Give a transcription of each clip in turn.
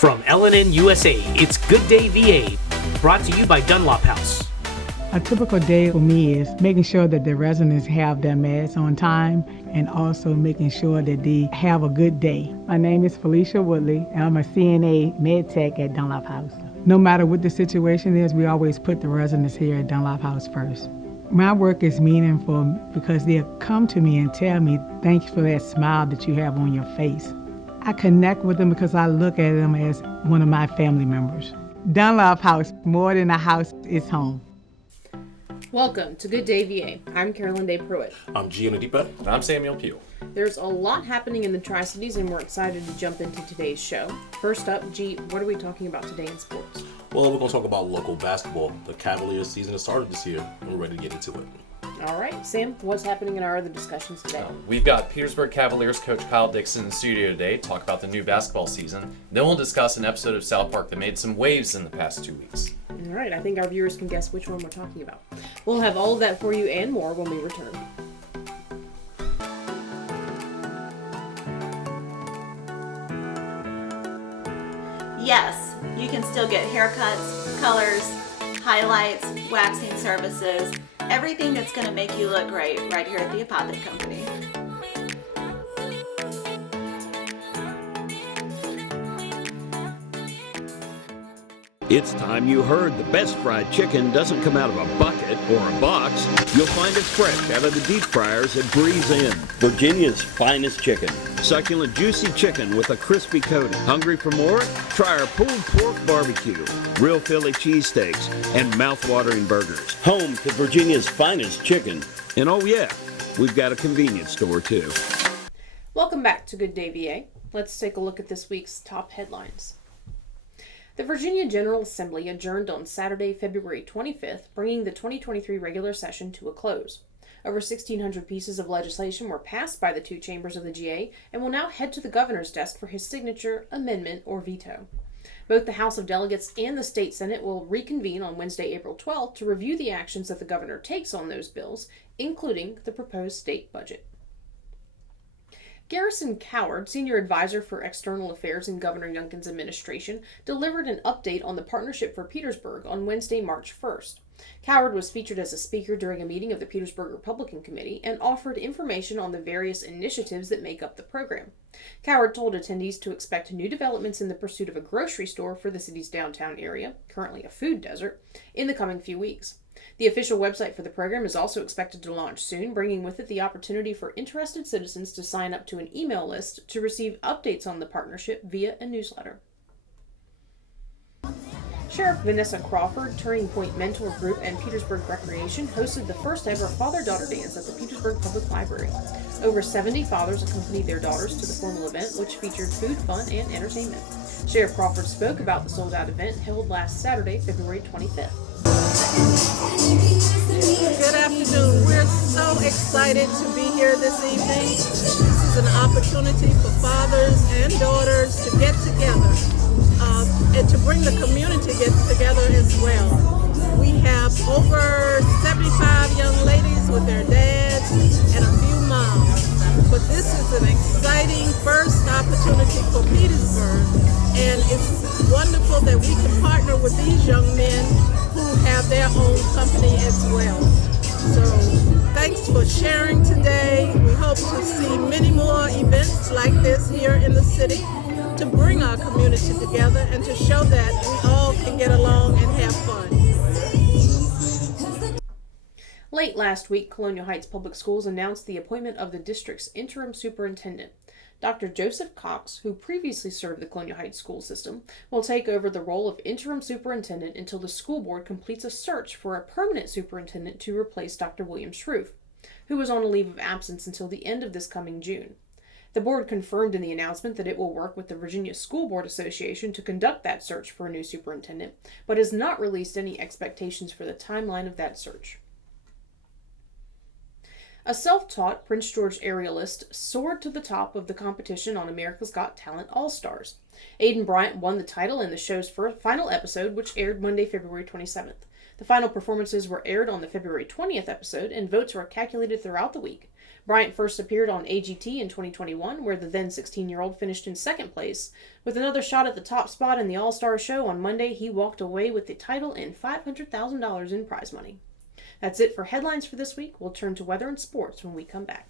From LNN USA, it's Good Day VA, brought to you by Dunlop House. A typical day for me is making sure that the residents have their meds on time and also making sure that they have a good day. My name is Felicia Woodley, and I'm a CNA med tech at Dunlop House. No matter what the situation is, we always put the residents here at Dunlop House first. My work is meaningful because they'll come to me and tell me, thanks for that smile that you have on your face. I connect with them because I look at them as one of my family members. Dunlop House, more than a house, it's home. Welcome to Good Day VA. I'm Carolyn Day Pruitt. I'm Gdva. And I'm Samuel Pugh. There's a lot happening in the Tri-Cities, and we're excited to jump into today's show. First up, G, what are we talking about today in sports? Well, we're going to talk about local basketball. The Cavaliers season has started this year, and we're ready to get into it. All right, Sam, what's happening in our other discussions today? We've got Petersburg Cavaliers coach Kyle Dixon in the studio today to talk about the new basketball season. Then we'll discuss an episode of South Park that made some waves in the past 2 weeks. All right, I think our viewers can guess which one we're talking about. We'll have all of that for you and more when we return. Yes, you can still get haircuts, colors, highlights, waxing services, everything that's going to make you look great right here at the Apothic Company. It's time you heard the best fried chicken doesn't come out of a bucket or a box. You'll find it fresh out of the deep fryers at Breeze Inn. Virginia's finest chicken. Succulent, juicy chicken with a crispy coating. Hungry for more? Try our pulled pork barbecue, real Philly cheesesteaks, and mouth-watering burgers. Home to Virginia's finest chicken. And oh yeah, we've got a convenience store too. Welcome back to Good Day VA. Let's take a look at this week's top headlines. The Virginia General Assembly adjourned on Saturday, February 25th, bringing the 2023 regular session to a close. Over 1,600 pieces of legislation were passed by the two chambers of the GA and will now head to the governor's desk for his signature, amendment, or veto. Both the House of Delegates and the State Senate will reconvene on Wednesday, April 12th to review the actions that the governor takes on those bills, including the proposed state budget. Garrison Coward, Senior Advisor for External Affairs in Governor Youngkin's administration, delivered an update on the Partnership for Petersburg on Wednesday, March 1st. Coward was featured as a speaker during a meeting of the Petersburg Republican Committee and offered information on the various initiatives that make up the program. Coward told attendees to expect new developments in the pursuit of a grocery store for the city's downtown area, currently a food desert, in the coming few weeks. The official website for the program is also expected to launch soon, bringing with it the opportunity for interested citizens to sign up to an email list to receive updates on the partnership via a newsletter. Sheriff Vanessa Crawford, Turning Point Mentor Group, and Petersburg Recreation hosted the first ever father-daughter dance at the Petersburg Public Library. Over 70 fathers accompanied their daughters to the formal event, which featured food, fun, and entertainment. Sheriff Crawford spoke about the sold-out event held last Saturday, February 25th. Good afternoon. We're so excited to be here this evening. This is an opportunity for fathers and daughters to get together and to bring the community together as well. We have over 75 young ladies with their dads and a few moms. But this is an exciting first opportunity for Petersburg, and it's wonderful that we can partner with these young men who have their own company as well. So thanks for sharing today. We hope to see many more events like this here in the city to bring our community together and to show that we all can get along and have fun. Late last week, Colonial Heights Public Schools announced the appointment of the district's interim superintendent. Dr. Joseph Cox, who previously served the Colonial Heights school system, will take over the role of interim superintendent until the school board completes a search for a permanent superintendent to replace Dr. William Shroof, who was on a leave of absence until the end of this coming June. The board confirmed in the announcement that it will work with the Virginia School Board Association to conduct that search for a new superintendent, but has not released any expectations for the timeline of that search. A self-taught Prince George aerialist soared to the top of the competition on America's Got Talent All-Stars. Aidan Bryant won the title in the show's final episode, which aired Monday, February 27th. The final performances were aired on the February 20th episode, and votes were calculated throughout the week. Bryant first appeared on AGT in 2021, where the then 16-year-old finished in second place. With another shot at the top spot in the All-Star Show on Monday, he walked away with the title and $500,000 in prize money. That's it for headlines for this week. We'll turn to weather and sports when we come back.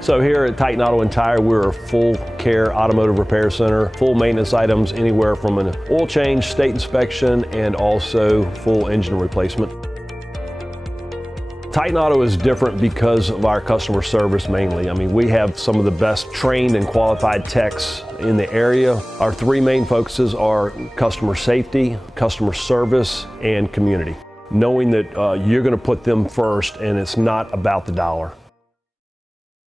So here at Titan Auto and Tire, we're a full care automotive repair center, full maintenance items anywhere from an oil change, state inspection, and also full engine replacement. Titan Auto is different because of our customer service mainly. I mean, we have some of the best trained and qualified techs in the area. Our three main focuses are customer safety, customer service, and community. Knowing that you're going to put them first and it's not about the dollar.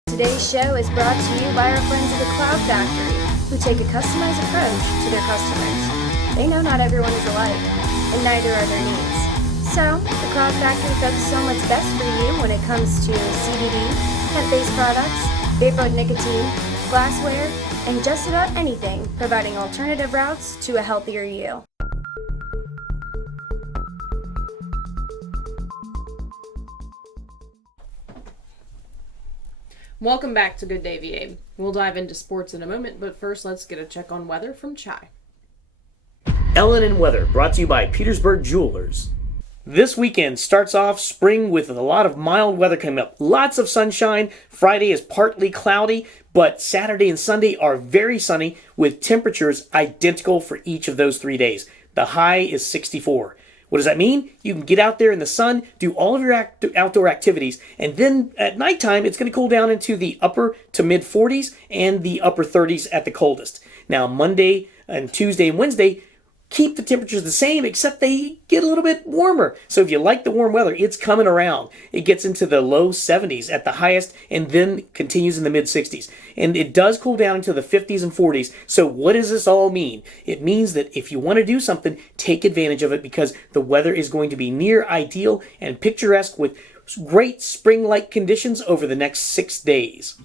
Today's show is brought to you by our friends at the Cloud Factory, who take a customized approach to their customers. They know not everyone is alike, and neither are their needs. So, the Cloud Factory focuses on what's best for you when it comes to CBD, hemp-based products, vapor nicotine, glassware, and just about anything, providing alternative routes to a healthier you. Welcome back to Good Day VA. We'll dive into sports in a moment, but first let's get a check on weather from Chai. Ellen and Weather, brought to you by Petersburg Jewelers. This weekend starts off spring with a lot of mild weather coming up. Lots of sunshine. Friday is partly cloudy, but Saturday and Sunday are very sunny with temperatures identical for each of those 3 days. The high is 64. What does that mean? You can get out there in the sun, do all of your outdoor activities, and then at nighttime, it's going to cool down into the upper to mid 40s and the upper 30s at the coldest. Now, Monday and Tuesday and Wednesday, keep the temperatures the same, except they get a little bit warmer. So if you like the warm weather, it's coming around. It gets into the low 70s at the highest and then continues in the mid 60s. And it does cool down into the 50s and 40s. So what does this all mean? It means that if you want to do something, take advantage of it because the weather is going to be near ideal and picturesque with great spring-like conditions over the next 6 days.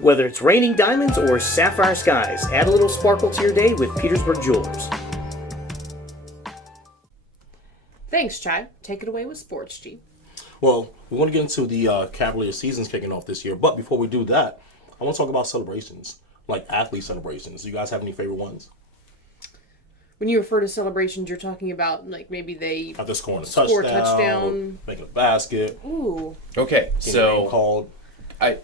Whether it's raining diamonds or sapphire skies, add a little sparkle to your day with Petersburg Jewelers. Thanks, Chai. Take it away with sports, G. Well, we want to get into the Cavaliers seasons kicking off this year, but before we do that, I want to talk about celebrations, like athlete celebrations. Do you guys have any favorite ones? When you refer to celebrations, you're talking about like maybe they After scoring a score touchdown, making a basket. Ooh. Okay, getting so a name called.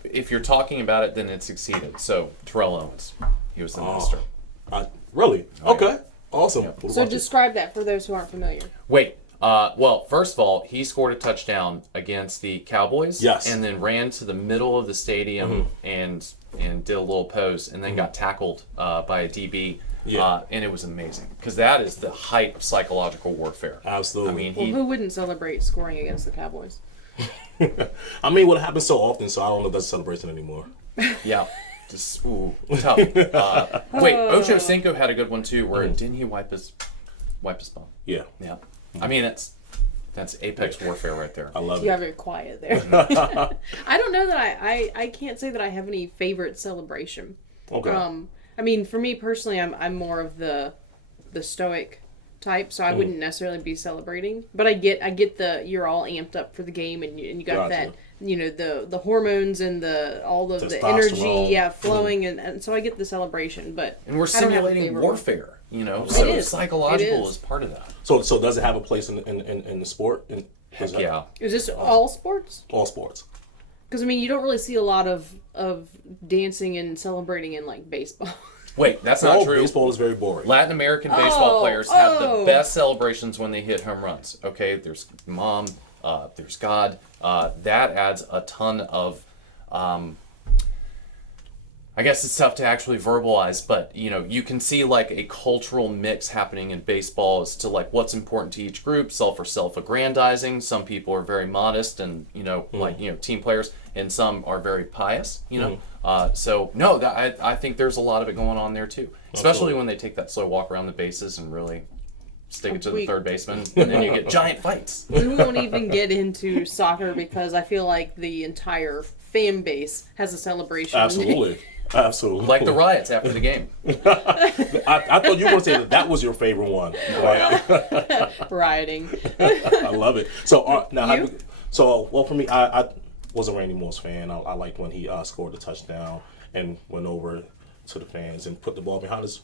if you're talking about it, then it succeeded. So Terrell Owens, he was the minister. Really? Oh, Okay. yeah. Awesome. Yeah. What So about you? describe that for those who aren't familiar. Wait. Well, first of all, he scored a touchdown against the Cowboys. Yes. And then ran to the middle of the stadium and did a little pose, and then got tackled by a DB. Yeah. And it was amazing because that is the height of psychological warfare. Absolutely. I mean, Well, who wouldn't celebrate scoring against the Cowboys? I mean, what happens so often, so I don't know if that's a celebration anymore. yeah, just tough. Wait, Ocho Cinco had a good one too, where didn't he wipe his bum? Yeah. Yeah. I mean, that's apex warfare right there. I love You it. got very quiet there. I don't know that I can't say that I have any favorite celebration. Okay. I mean, for me personally, I'm more of the stoic type, so I wouldn't necessarily be celebrating. But I get the you're all amped up for the game, and you got Gotcha. that the hormones and all of the Testosterone. energy flowing, and so I get the celebration. But And we're I don't have a simulating favorite warfare, so is. psychological It is. is part of that. So does it have a place in the sport? Heck yeah. one. Is this all sports? All sports. Because I mean, you don't really see a lot of dancing and celebrating in like baseball. Wait, that's not true. Baseball is very boring. Latin American baseball players have the best celebrations when they hit home runs. Okay, there's mom, there's God. That adds a ton of. I guess it's tough to actually verbalize, but you can see like a cultural mix happening in baseball as to like what's important to each group, self-aggrandizing. Some people are very modest and team players, and some are very pious. So no, I think there's a lot of it going on there too, especially when they take that slow walk around the bases and really stick it to the third baseman, and then you get giant fights. We won't even get into soccer because I feel like the entire fan base has a celebration. Absolutely. Absolutely. Like the riots after the game. I thought you were going to say that was your favorite one. Rioting. I love it. So now, So, well, for me, I was a Randy Moss fan. I liked when he scored the touchdown and went over to the fans and put the ball behind his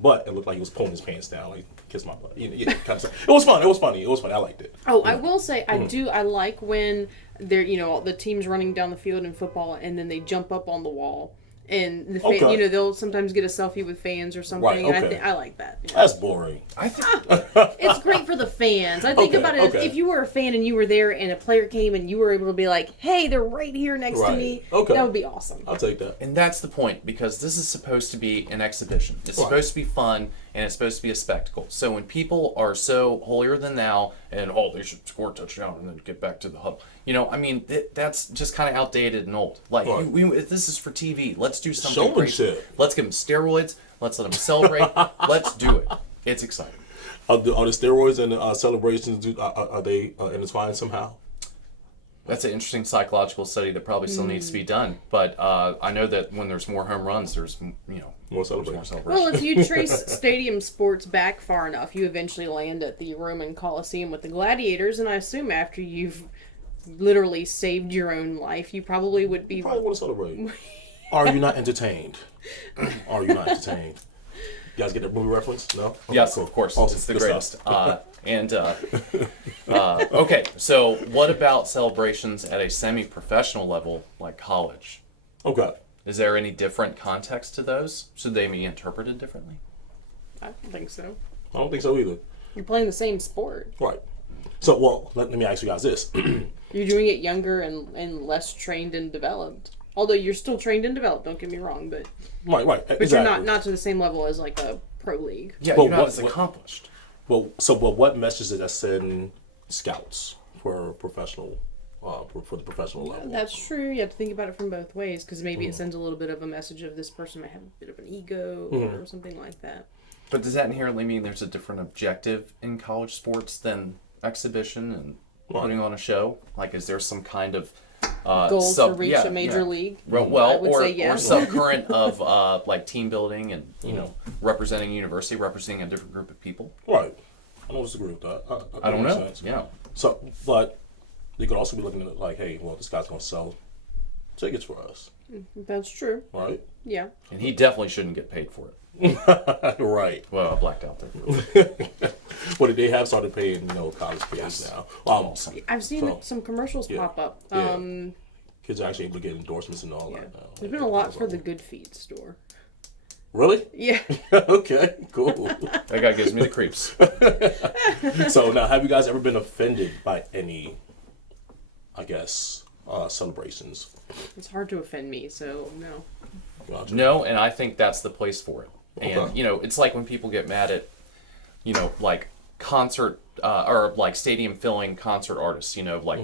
butt. It looked like he was pulling his pants down, like kiss my butt. Kind of stuff. It was fun. It was funny. It was funny. I liked it. Oh, I will say I like when they're the team's running down the field in football and then they jump up on the wall. And the they'll sometimes get a selfie with fans or something. Right, okay. And I like that. That's boring. I think It's great for the fans. I think about it if you were a fan and you were there and a player came and you were able to be like, hey, they're right here next to me. Okay. That would be awesome. I'll take that. And that's the point, because this is supposed to be an exhibition. It's supposed to be fun, and it's supposed to be a spectacle. So when people are so holier than thou, and they should score a touchdown and then get back to the huddle. That's just kind of outdated and old. Like, this is for TV. Let's do something crazy. Let's give them steroids. Let's let them celebrate. Let's do it. It's exciting. Are the steroids and celebrations, are they intertwined somehow? That's an interesting psychological study that probably still needs to be done. But I know that when there's more home runs, there's More celebrations. Well, if you trace stadium sports back far enough, you eventually land at the Roman Colosseum with the gladiators, and I assume after you've literally saved your own life, you probably would be... You probably want to celebrate. Are you not entertained? Are you not entertained? You guys get that movie reference? No? Okay, yes, cool. Of course. Awesome. It's the Good greatest. stuff. Okay, so what about celebrations at a semi-professional level like college? Okay. Is there any different context to those? Should they be interpreted differently? I don't think so. I don't think so either. You're playing the same sport. Right. So, well, let me ask you guys this. You're doing it younger and less trained and developed. Although you're still trained and developed, don't get me wrong, but Right. But Exactly. you're not to the same level as like a pro league. Yeah, But you're not what- as accomplished. what message does that send scouts for professional, for the professional level? That's true. You have to think about it from both ways, because maybe it sends a little bit of a message of this person might have a bit of an ego or something like that. But does that inherently mean there's a different objective in college sports than exhibition and putting on a show? Like, is there some kind of Goal to reach a major league? Well, I would say yes. or subcurrent of like team building and representing a university, representing a different group of people. Right. I don't disagree with that. I don't know. Sense. Yeah. So, but you could also be looking at it like, hey, well, this guy's going to sell tickets for us, That's true. right? Yeah. And he definitely shouldn't get paid for it. Right. Well, I blacked out there. What they have started paying, college kids now. Awesome. I've seen some commercials pop up. Yeah. Kids are actually able to get endorsements and all that now. There's been a lot for the Good Feet store. Really? Yeah. Okay, cool. That guy gives me the creeps. So now, have you guys ever been offended by any, I guess, celebrations? It's hard to offend me, so no. Gotcha. No, and I think that's the place for it. And, Okay. it's like when people get mad at, like concert or like stadium filling concert artists, like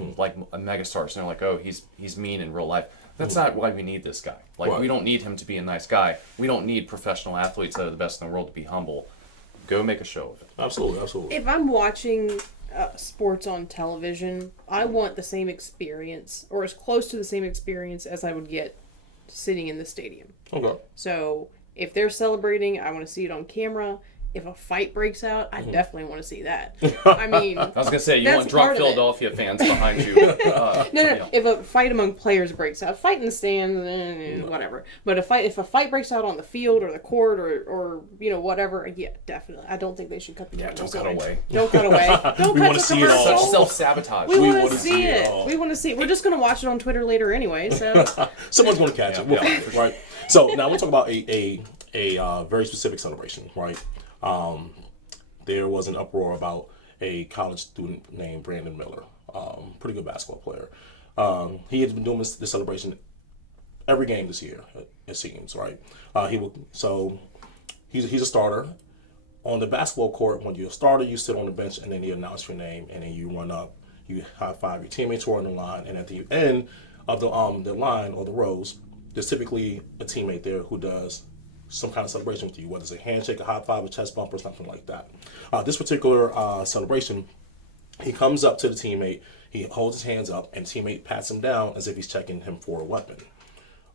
a megastars, and they're like, oh, he's mean in real life. That's not why we need this guy. Like, Right. we don't need him to be a nice guy. We don't need professional athletes that are the best in the world to be humble. Go make a show of it. Absolutely. If I'm watching sports on television, I want the same experience, or as close to the same experience as I would get sitting in the stadium. Okay. So if they're celebrating, I want to see it on camera. If a fight breaks out, I definitely want to see that. I mean, I was gonna say, you that's want drunk part of it. Philadelphia fans behind you. No. If a fight among players breaks out, fight in the stands, whatever. But if a fight breaks out on the field or the court or whatever, yeah, definitely. I don't think they should cut the cameras don't cut away. Don't cut away. Don't We cut wanna the see it all. Such commercial. self-sabotage. We want wanna to see it. all. We want to see it. We're just gonna watch it on Twitter later anyway. So Someone's going to catch it. We'll find it, right? So now we'll talk about a very specific celebration, right? There was an uproar about a college student named Brandon Miller, pretty good basketball player. He has been doing this celebration every game this year, it seems, right? He's a starter. On the basketball court, when you're a starter, you sit on the bench and then you announce your name and then you run up, you high five your teammates who are on the line, and at the end of the line or the rows, there's typically a teammate there who does some kind of celebration with you, whether it's a handshake, a high five, a chest bump, or something like that. This particular celebration, he comes up to the teammate, he holds his hands up, and the teammate pats him down as if he's checking him for a weapon,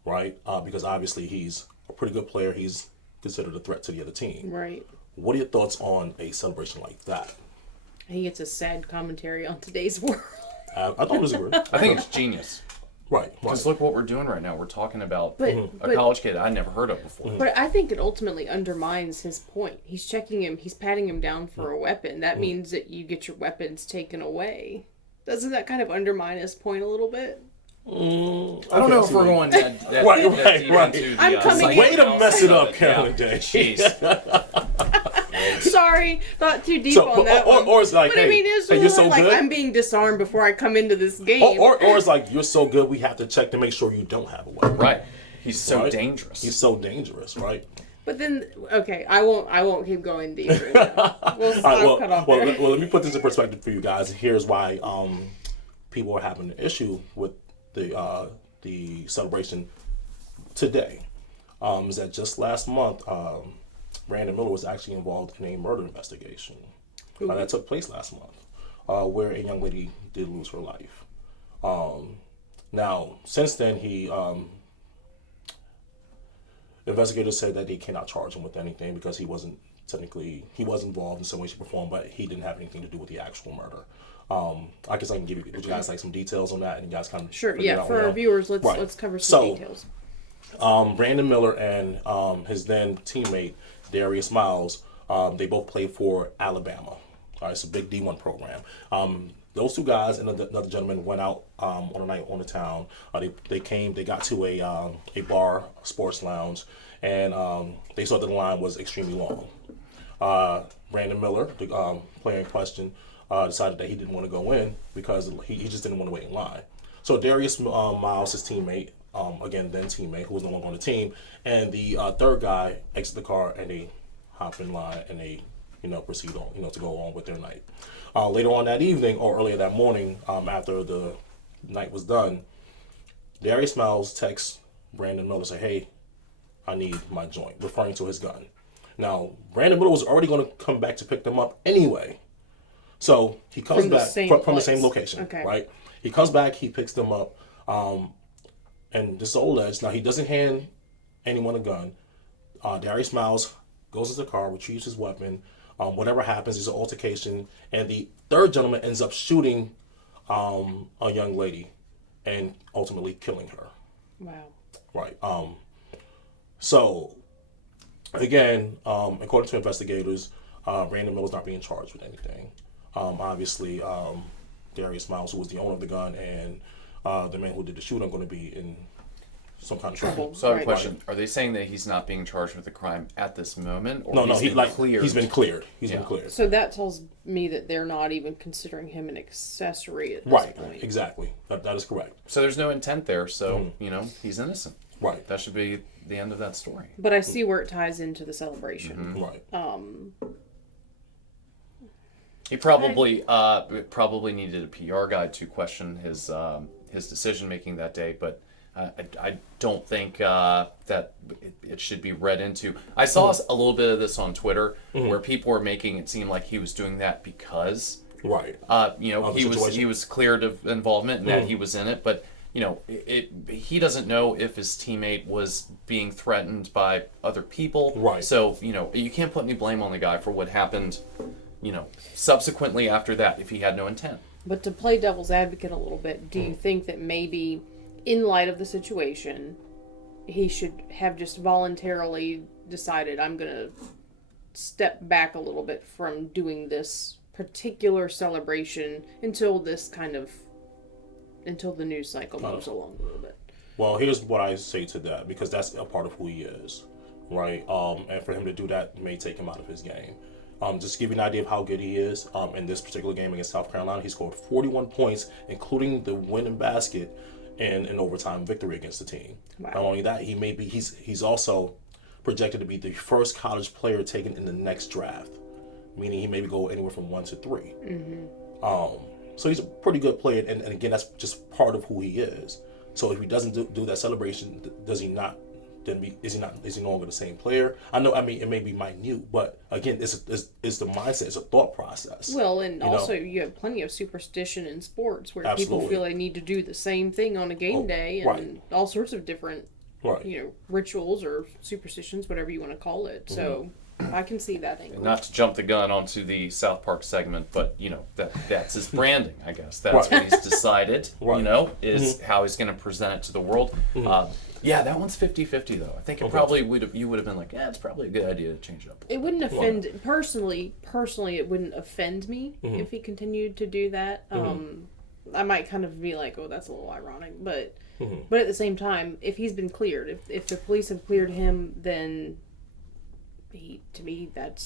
right? Because obviously he's a pretty good player. He's considered a threat to the other team. right. What are your thoughts on a celebration like that? I think it's a sad commentary on today's world. I don't disagree. I think it's genius. Right. Because look what we're doing right now. We're talking about a But- college kid I'd never heard of before. But I think it ultimately undermines his point. He's checking him, he's patting him down for a weapon. That means that you get your weapons taken away. Doesn't that kind of undermine his point a little bit? I don't know if we're going that deep into the I'm coming in- Way to mess it up, Carolyn Carolyn J. Jeez. Sorry, not too deep on that one. Or it's like, but I mean, it's hey, a you're little so like good. I'm being disarmed before I come into this game. Or it's like, you're so good, we have to check to make sure you don't have a weapon. Right. He's so Right? dangerous. He's so dangerous, right? But then, okay, I won't keep going deeper. We'll All right, cut off well, there. let me put this in perspective for you guys. Here's why people are having an issue with the celebration today. Is that just last month, Brandon Miller was actually involved in a murder investigation that took place last month, where a young lady did lose her life. Now, since then, investigators said that they cannot charge him with anything because he was involved in some way, shape, or form, but he didn't have anything to do with the actual murder. I guess I can give you guys like some details on that, and you guys kind of Sure, figure it yeah. out For on our your viewers, own. let's cover some details. Brandon Miller and his then teammate Darius Miles, they both played for Alabama. All right, it's a big D1 program. Those two guys and another gentleman went out on a night on the town. They got to a bar, sports lounge, and they saw that the line was extremely long. Brandon Miller, the player in question, decided that he didn't want to go in because he just didn't want to wait in line. So Darius Miles, his teammate, again then teammate, who was no longer on the team, and the third guy exit the car and they hop in line and they proceed on to go on with their night. Later on that evening or earlier that morning, after the night was done, Darius Miles texts Brandon Miller, say, "Hey, I need my joint," referring to his gun. Now, Brandon Miller was already going to come back to pick them up anyway. So he comes From the back same from the place. same location, Okay. right? He comes back, he picks them up, and this is alleged. Now, he doesn't hand anyone a gun. Darius Miles goes into the car, retrieves his weapon. Whatever happens, there's an altercation, and the third gentleman ends up shooting a young lady and ultimately killing her. Wow. Right. So, again, according to investigators, Brandon Miller's not being charged with anything. Obviously, Darius Miles, who was the owner of the gun, and the man who did the shooting, are going to be in some kind of trouble. So I have a Right. question. Are they saying that he's not being charged with the crime at this moment? Or No, he's been cleared? he's been cleared. He's Yeah. been cleared. So that tells me that they're not even considering him an accessory at this Right. point. Exactly. That is correct. So there's no intent there, so, he's innocent. Right. That should be the end of that story. But I see where it ties into the celebration. Right. He probably needed a PR guy to question his decision making that day, but I don't think that it should be read into. I saw a little bit of this on Twitter where people were making it seem like he was doing that because Right. he was cleared of involvement and that he was in it, but he doesn't know if his teammate was being threatened by other people. Right. So you can't put any blame on the guy for what happened. Subsequently after that, if he had no intent. But to play devil's advocate a little bit, do you think that maybe, in light of the situation, he should have just voluntarily decided, I'm going to step back a little bit from doing this particular celebration until the news cycle moves along a little bit? Well, here's what I say to that, because that's a part of who he is, right? And for him to do that may take him out of his game. Just to give you an idea of how good he is, in this particular game against South Carolina, he scored 41 points, including the winning basket and an overtime victory against the team. Wow. Not only that, he's also projected to be the first college player taken in the next draft, meaning he maybe go anywhere from 1 to 3. So he's a pretty good player, and again, that's just part of who he is. So if he doesn't do that celebration, does he not? Is he no longer the same player? I mean, it may be minute, but again, it's the mindset, it's a thought process. Well, and also you have plenty of superstition in sports where Absolutely. people feel they need to do the same thing on a game day and right. all sorts of different Right. rituals or superstitions, whatever you want to call it. So I can see that angle. Not to jump the gun onto the South Park segment, but that's his branding, I guess. That's what he's decided, is how he's going to present it to the world. That one's 50-50 though. I think it probably you would have been like, it's probably a good idea to change it up. It wouldn't offend personally. It wouldn't offend me if he continued to do that. I might kind of be like, oh, that's a little ironic, but at the same time, if he's been cleared, if the police have cleared him, then to me that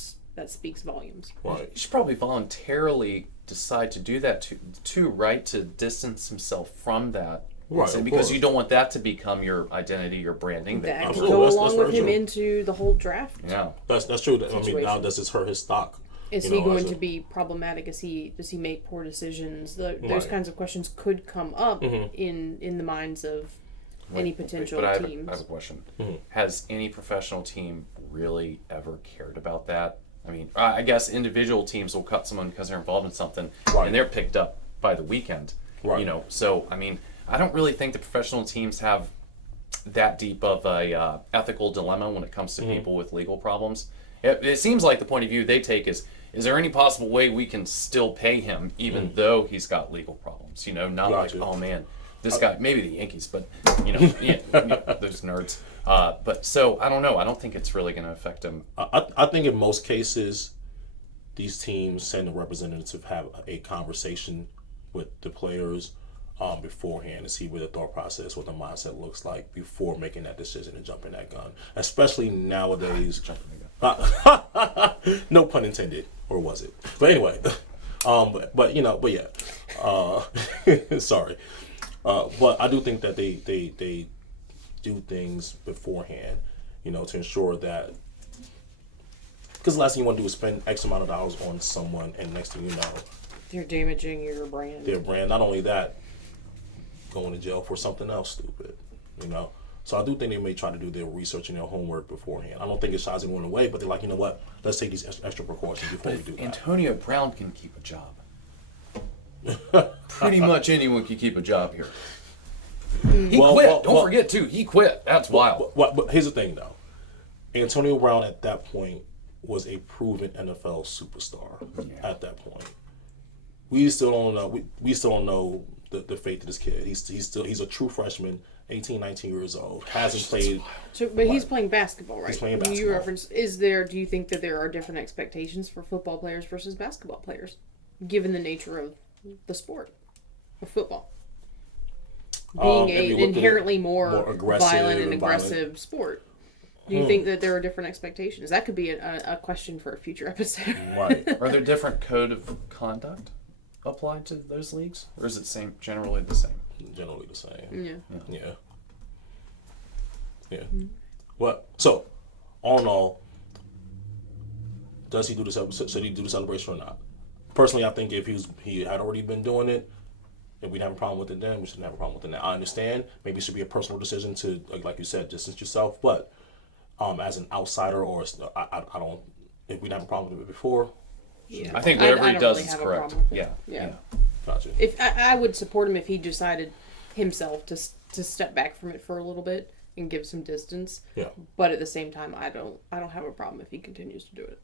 speaks volumes. Right. He should probably voluntarily decide to do that too, right? To distance himself from that. Right, because you don't want that to become your identity, your branding. That could go along with him into the whole draft. Yeah, that's true. I mean, now does this hurt his stock? Is he going to be problematic? Does he make poor decisions? Those kinds of questions could come up in the minds of any potential teams. I have a question. Has any professional team really ever cared about that? I mean, I guess individual teams will cut someone because they're involved in something, and they're picked up by the weekend. Right. So I mean, I don't really think the professional teams have that deep of a ethical dilemma when it comes to people with legal problems. It seems like the point of view they take is there any possible way we can still pay him even though he's got legal problems? Not like, oh man, this guy, maybe the Yankees, but those nerds. But so I don't know. I don't think it's really going to affect him. I think in most cases, these teams send a representative to have a conversation with the players beforehand to see what the thought process, what the mindset looks like before making that decision to jump in that gun. Especially nowadays. No pun intended, or was it? But anyway, but yeah. Sorry. But I do think that they do things beforehand, to ensure that, because the last thing you want to do is spend X amount of dollars on someone, and next thing you know, they're damaging your brand. Their brand. Not only that, going to jail for something else stupid, So I do think they may try to do their research and their homework beforehand. I don't think it shies anyone away, but they're like, you know what? Let's take these extra precautions before we do that. Antonio Brown can keep a job. Pretty much anyone can keep a job here. He quit. Don't forget, too. He quit. That's wild. But here's the thing, though. Antonio Brown, at that point, was a proven NFL superstar. At that point, we still don't know. We still don't know the fate of this kid. He's a true freshman, 18, 19 years old. Hasn't played. But he's playing basketball, right? He's playing basketball. You reference, do you think that there are different expectations for football players versus basketball players, given the nature of the sport of football? Being an inherently more violent and aggressive sport. Do you think that there are different expectations? That could be a question for a future episode. Right. Are there different code of conduct applied to those leagues? Or is it generally the same? Generally the same. Yeah. What? So, all in all, does he do this? Should he do the celebration or not? Personally, I think if he had already been doing it, if we'd have a problem with it then, we shouldn't have a problem with it now. I understand. Maybe it should be a personal decision to, like you said, distance yourself. But as an outsider, or I don't. If we'd have a problem with it before, I think whatever he does is correct. Yeah. Gotcha. If I would support him if he decided himself to step back from it for a little bit and give some distance. Yeah. But at the same time, I don't have a problem if he continues to do it.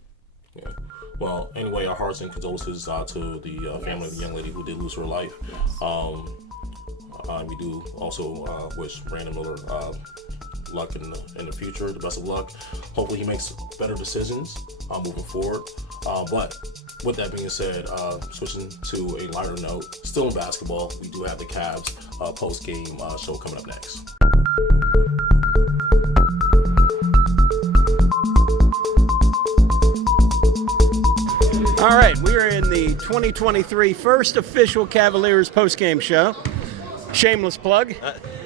Yeah. Well, anyway, our hearts and condolences to the family of the young lady who did lose her life. Yes. We do also wish Brandon Miller luck in the future, the best of luck. Hopefully he makes better decisions moving forward. But with that being said, switching to a lighter note, still in basketball, we do have the Cavs post-game show coming up next. All right, we are in the 2023 first official Cavaliers postgame show. Shameless plug.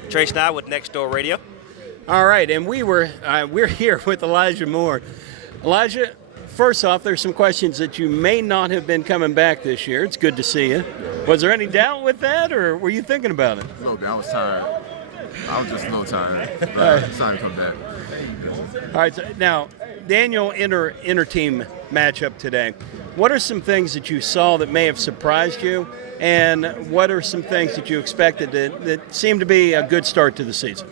Trace Nye with Next Door Radio. All right, and we're here with Elijah Moore. Elijah, first off, there's some questions that you may not have been coming back this year. It's good to see you. Was there any doubt with that, or were you thinking about it? A little bit. I was tired. I was just a little tired, but it's time to come back. All right, so now, Daniel, inter-team matchup today. What are some things that you saw that may have surprised you, and what are some things that you expected that seemed to be a good start to the season?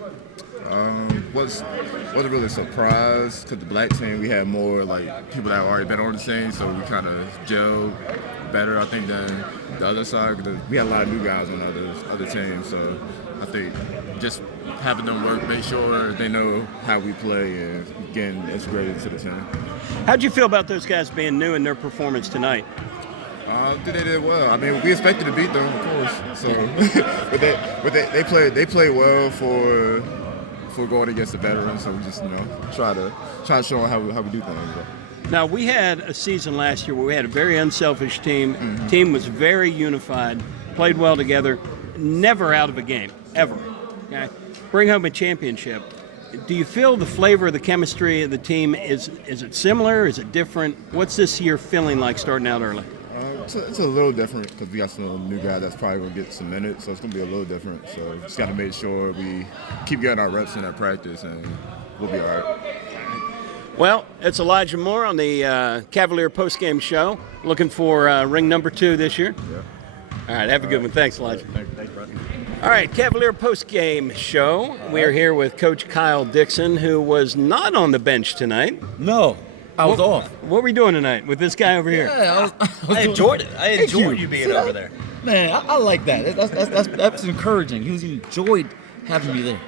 wasn't really a surprise because the black team, we had more like people that have already been on the team, so we kind of gelled better, I think, than the other side. We had a lot of new guys on other teams, so I think just having them work, make sure they know how we play and getting integrated into the team. How'd you feel about those guys being new in their performance tonight? I think they did well. I mean, we expected to beat them, of course. So, but they played well for going against the veterans. So we just try to show them how we do things. But. Now we had a season last year where we had a very unselfish team. Mm-hmm. Team was very unified, played well together, never out of a game ever. Okay, bring home a championship. Do you feel the flavor of the chemistry of the team is it similar? Is it different? What's this year feeling like starting out early? It's a little different because we got some new guys that's probably going to get some minutes, so it's going to be a little different. So just got to make sure we keep getting our reps in that practice, and we'll be all right. Well, it's Elijah Moore on the Cavalier postgame show. Looking for ring number 2 this year. Yeah. All right, have a good one. Thanks, Elijah. Thanks, brother. All right, Cavalier postgame show. We are here with Coach Kyle Dixon, who was not on the bench tonight. No. I was off. What were we doing tonight with this guy over here? Yeah, I enjoyed it. I enjoyed you being over there. Man, I like that. That's encouraging. He enjoyed having me there.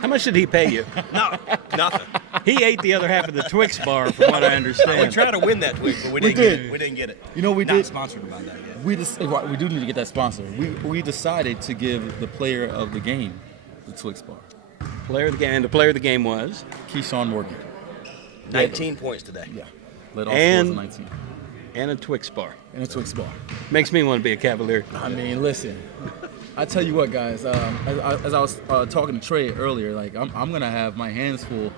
How much did he pay you? No, nothing. He ate the other half of the Twix bar, from what I understand. We tried to win that Twix, but we didn't get it. You know, we Not did. sponsored by that yet. We do need to get that sponsor. We decided to give the player of the game the Twix bar. Player of the game, and the player of the game was Keyshawn Morgan. 19 points today. Yeah. Led all scores of 19. And a Twix bar. And a Twix bar. Makes me want to be a Cavalier. I mean, listen. I tell you what, guys. As I was talking to Trey earlier, like I'm gonna have my hands full,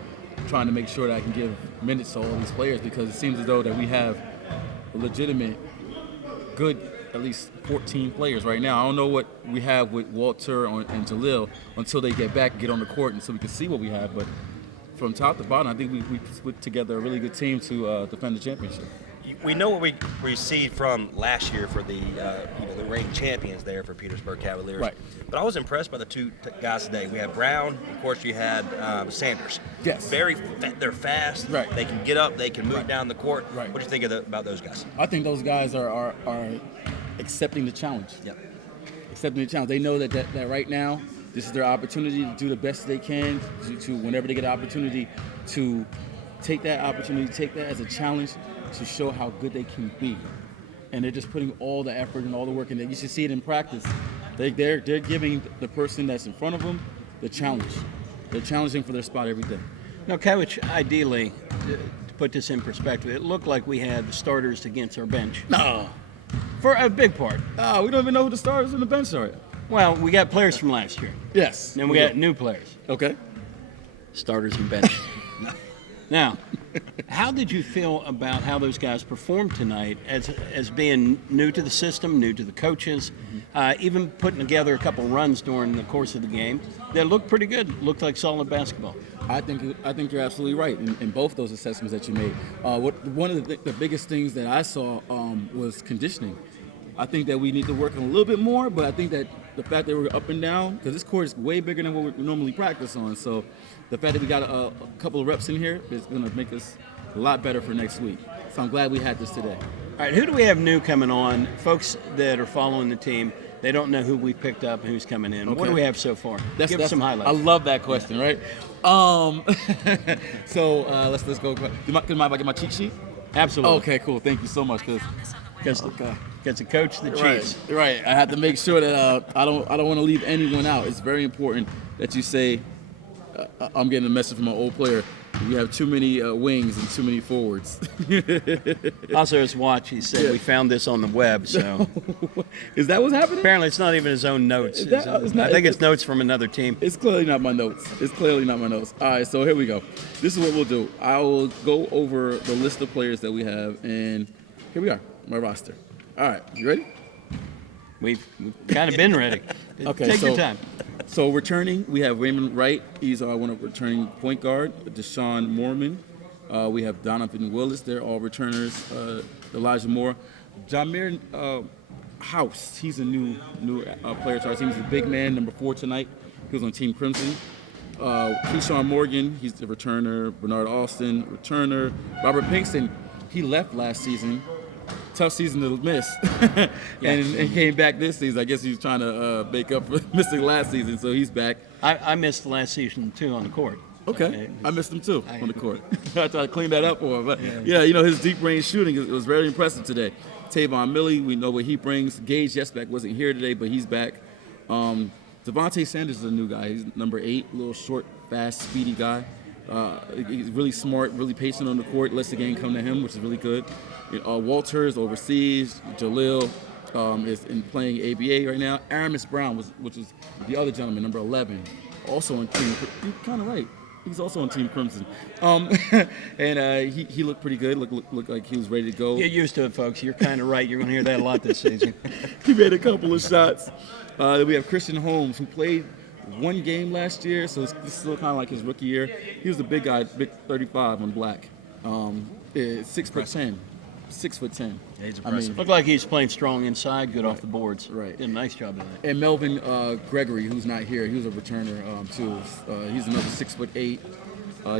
trying to make sure that I can give minutes to all these players because it seems as though that we have a legitimate, good, at least 14 players right now. I don't know what we have with Walter and Jalil until they get back and get on the court, and so we can see what we have. But from top to bottom, I think we put together a really good team to defend the championship. We know what we received from last year for the the reigning champions there for Petersburg Cavaliers. Right. But I was impressed by the two guys today. We had Brown, of course. You had Sanders. Yes. They're fast. Right. They can get up. They can move down the court. Right. What do you think about those guys? I think those guys are accepting the challenge. Yep. Accepting the challenge. They know that right now this is their opportunity to do the best they can to whenever they get an opportunity to take that as a challenge to show how good they can be. And they're just putting all the effort and all the work in there. You should see it in practice. They're giving the person that's in front of them the challenge. They're challenging for their spot every day. Now, Coach, ideally, to put this in perspective, it looked like we had the starters against our bench. No. For a big part. We don't even know who the starters on the bench are. Well, we got players from last year. Yes. Then we got new players. Okay. Starters and bench. Now, how did you feel about how those guys performed tonight as being new to the system, new to the coaches, even putting together a couple runs during the course of the game that looked pretty good, looked like solid basketball? I think you're absolutely right in both those assessments that you made. One of the biggest things that I saw was conditioning. I think that we need to work on a little bit more, but I think that the fact that we're up and down, because this court is way bigger than what we normally practice on, so the fact that we got a couple of reps in here is going to make us a lot better for next week. So I'm glad we had this today. All right, who do we have new coming on? Folks that are following the team, they don't know who we picked up and who's coming in. Okay. What do we have so far? Give us some highlights. I love that question, right? So let's go. Do you mind if I get my cheat sheet? Absolutely. Okay, cool. Thank you so much, because the coach the cheats. Right. I have to make sure that I don't want to leave anyone out. It's very important that you say I'm getting a message from an old player. We have too many wings and too many forwards. Also, his watch, he said, we found this on the web. So, is that what's happening? Apparently, it's not even his own notes. I think it's notes from another team. It's clearly not my notes. All right, so here we go. This is what we'll do. I will go over the list of players that we have, and here we are, my roster. All right, you ready? We've kind of been ready. Okay, Take your time. So returning, we have Raymond Wright. He's our one of returning point guard. Deshaun Mormon. We have Donovan Willis. They're all returners. Elijah Moore. Jameer House. He's a new player to our team. He's a big man, number 4 tonight. He was on Team Crimson. Keyshawn Morgan, he's the returner. Bernard Austin, returner. Robert Pinkston, he left last season. Tough season to miss, and came back this season. I guess he's trying to make up for missing last season, so he's back. I missed last season too on the court. Okay, I missed him too on the court. I tried to clean that up for him, but yeah, his deep range shooting was very impressive today. Tavon Millie, we know what he brings. Gage Jesbeck wasn't here today, but he's back. Devontae Sanders is a new guy. He's number 8, a little short, fast, speedy guy. He's really smart, really patient on the court. Lets the game come to him, which is really good. Walter is overseas. Jalil is playing ABA right now. Aramis Brown, which is the other gentleman, number 11, also on Team. You're kind of right. He's also on Team Crimson. And he looked pretty good. Looked like he was ready to go. Get used to it, folks. You're kind of right. You're going to hear that a lot this season. He made a couple of shots. Then we have Christian Holmes, who played one game last year, so it's still kind of like his rookie year. He was the big guy, big 35 on black. 6'10". 6'10". Yeah, he's impressive. Looked like he's playing strong inside, good off the boards. Right. Did a nice job of that. And Melvin Gregory, who's not here, he was a returner too. He's another 6'8".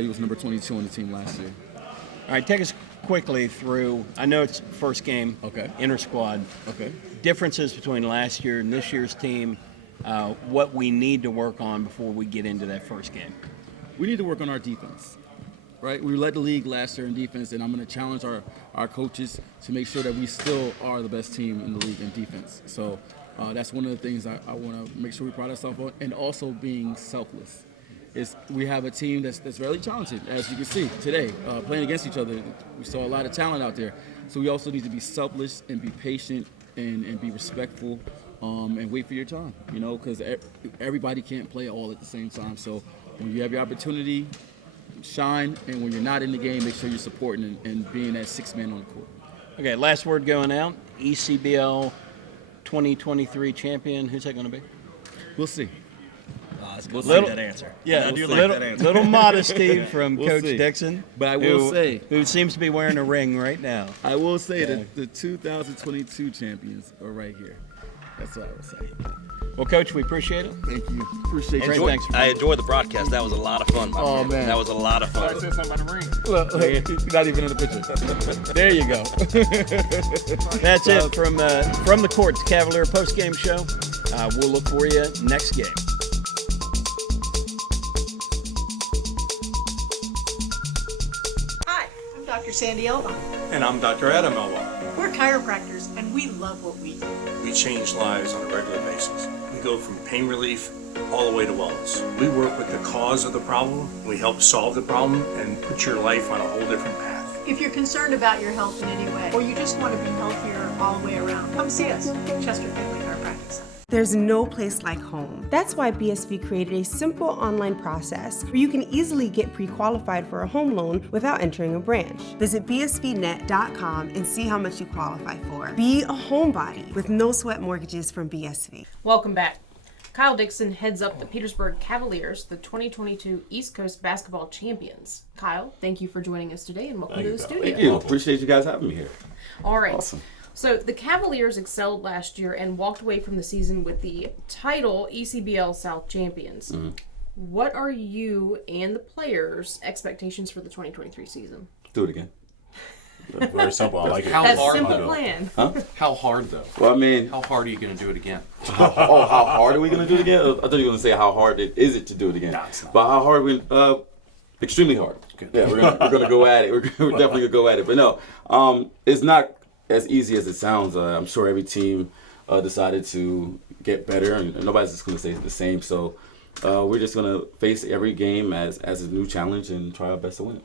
He was number 22 on the team last year. All right, take us quickly through. I know it's first game. Okay. Inter squad. Okay. Differences between last year and this year's team. What we need to work on before we get into that first game. We need to work on our defense. Right, we led the league last year in defense, and I'm going to challenge our coaches to make sure that we still are the best team in the league in defense. So that's one of the things I want to make sure we pride ourselves on, and also being selfless. We have a team that's really challenging, as you can see today, playing against each other. We saw a lot of talent out there. So we also need to be selfless and be patient and be respectful and wait for your time, because everybody can't play all at the same time. So when you have your opportunity, shine, and when you're not in the game, make sure you're supporting and being that sixth man on the court. Okay, last word going out. ECBL 2023 champion. Who's that going to be? We'll see. We'll see that answer. Yeah, I do like that answer. Little modesty from We'll Coach see. Dixon. But I will say, who seems to be wearing a ring right now. I will say that the 2022 champions are right here. That's what I would say. Well, Coach, we appreciate it. Thank you. Appreciate you. Thanks for I enjoyed the broadcast. That was a lot of fun. Oh, man. That was a lot of fun. Look, you're not even in the picture. There you go. That's it from the Courts Cavalier postgame show. We'll look for you next game. Hi, I'm Dr. Sandy Elba. And I'm Dr. Adam Elba. We're chiropractors and we love what we do. We change lives on a regular basis. We go from pain relief all the way to wellness. We work with the cause of the problem, we help solve the problem, and put your life on a whole different path. If you're concerned about your health in any way, or you just want to be healthier all the way around, come see us, Chester Family Chiropractic Center. There's no place like home. That's why BSV created a simple online process where you can easily get pre-qualified for a home loan without entering a branch. Visit bsvnet.com and see how much you qualify for. Be a homebody with no sweat mortgages from BSV. Welcome back. Kyle Dixon heads up the Petersburg Cavaliers, the 2022 East Coast basketball champions. Kyle, thank you for joining us today and welcome to the studio. Thank you. Appreciate you guys having me here. All right. Awesome. So the Cavaliers excelled last year and walked away from the season with the title ECBL South champions. Mm-hmm. What are you and the players' expectations for the 2023 season? Do it again. Very simple. I like it. How That's hard, simple though? plan. Huh? How hard, though? Well, I mean, How hard are you going to do it again? how hard are we going to do it again? I thought you were going to say how hard is it to do it again. No, it's not. But how hard extremely hard. Good. Yeah, we're gonna go at it. We're definitely gonna go at it. But no, it's not as easy as it sounds. I'm sure every team decided to get better, and nobody's just gonna stay the same. So we're just gonna face every game as a new challenge and try our best to win it.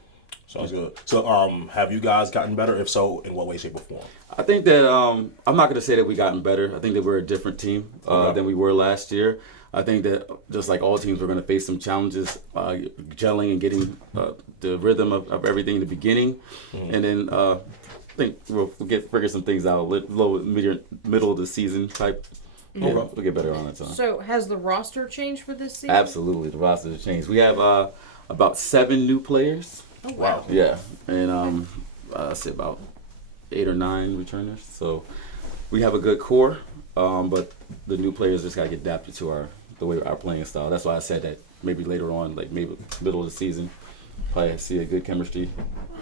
Sounds good. So, have you guys gotten better? If so, in what way, shape, or form? I think that I'm not going to say that we gotten better. I think that we're a different team than we were last year. I think that just like all teams, we're going to face some challenges, gelling and getting the rhythm of everything in the beginning, and then I think we'll figure some things out. Middle of the season type. Yeah, we'll get better on that time. So has the roster changed for this season? Absolutely, the roster has changed. We have about 7 new players. Oh, wow. Yeah, and I say about 8 or 9 returners. So we have a good core, but the new players just got to get adapted to our the way our playing style. That's why I said that maybe later on, like maybe middle of the season, probably see a good chemistry,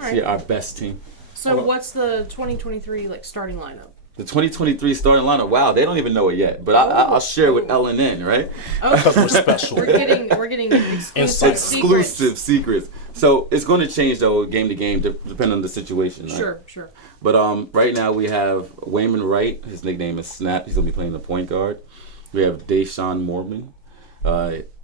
see our best team. So what's the 2023 starting lineup? The 2023 starting lineup. Wow, they don't even know it yet, but I'll share with LNN, right? Because we're special. We're getting exclusive secrets. So it's going to change though, game to game, depending on the situation. Right? Sure. But right now we have Wayman Wright. His nickname is Snap. He's going to be playing the point guard. We have Deshaun Mormon.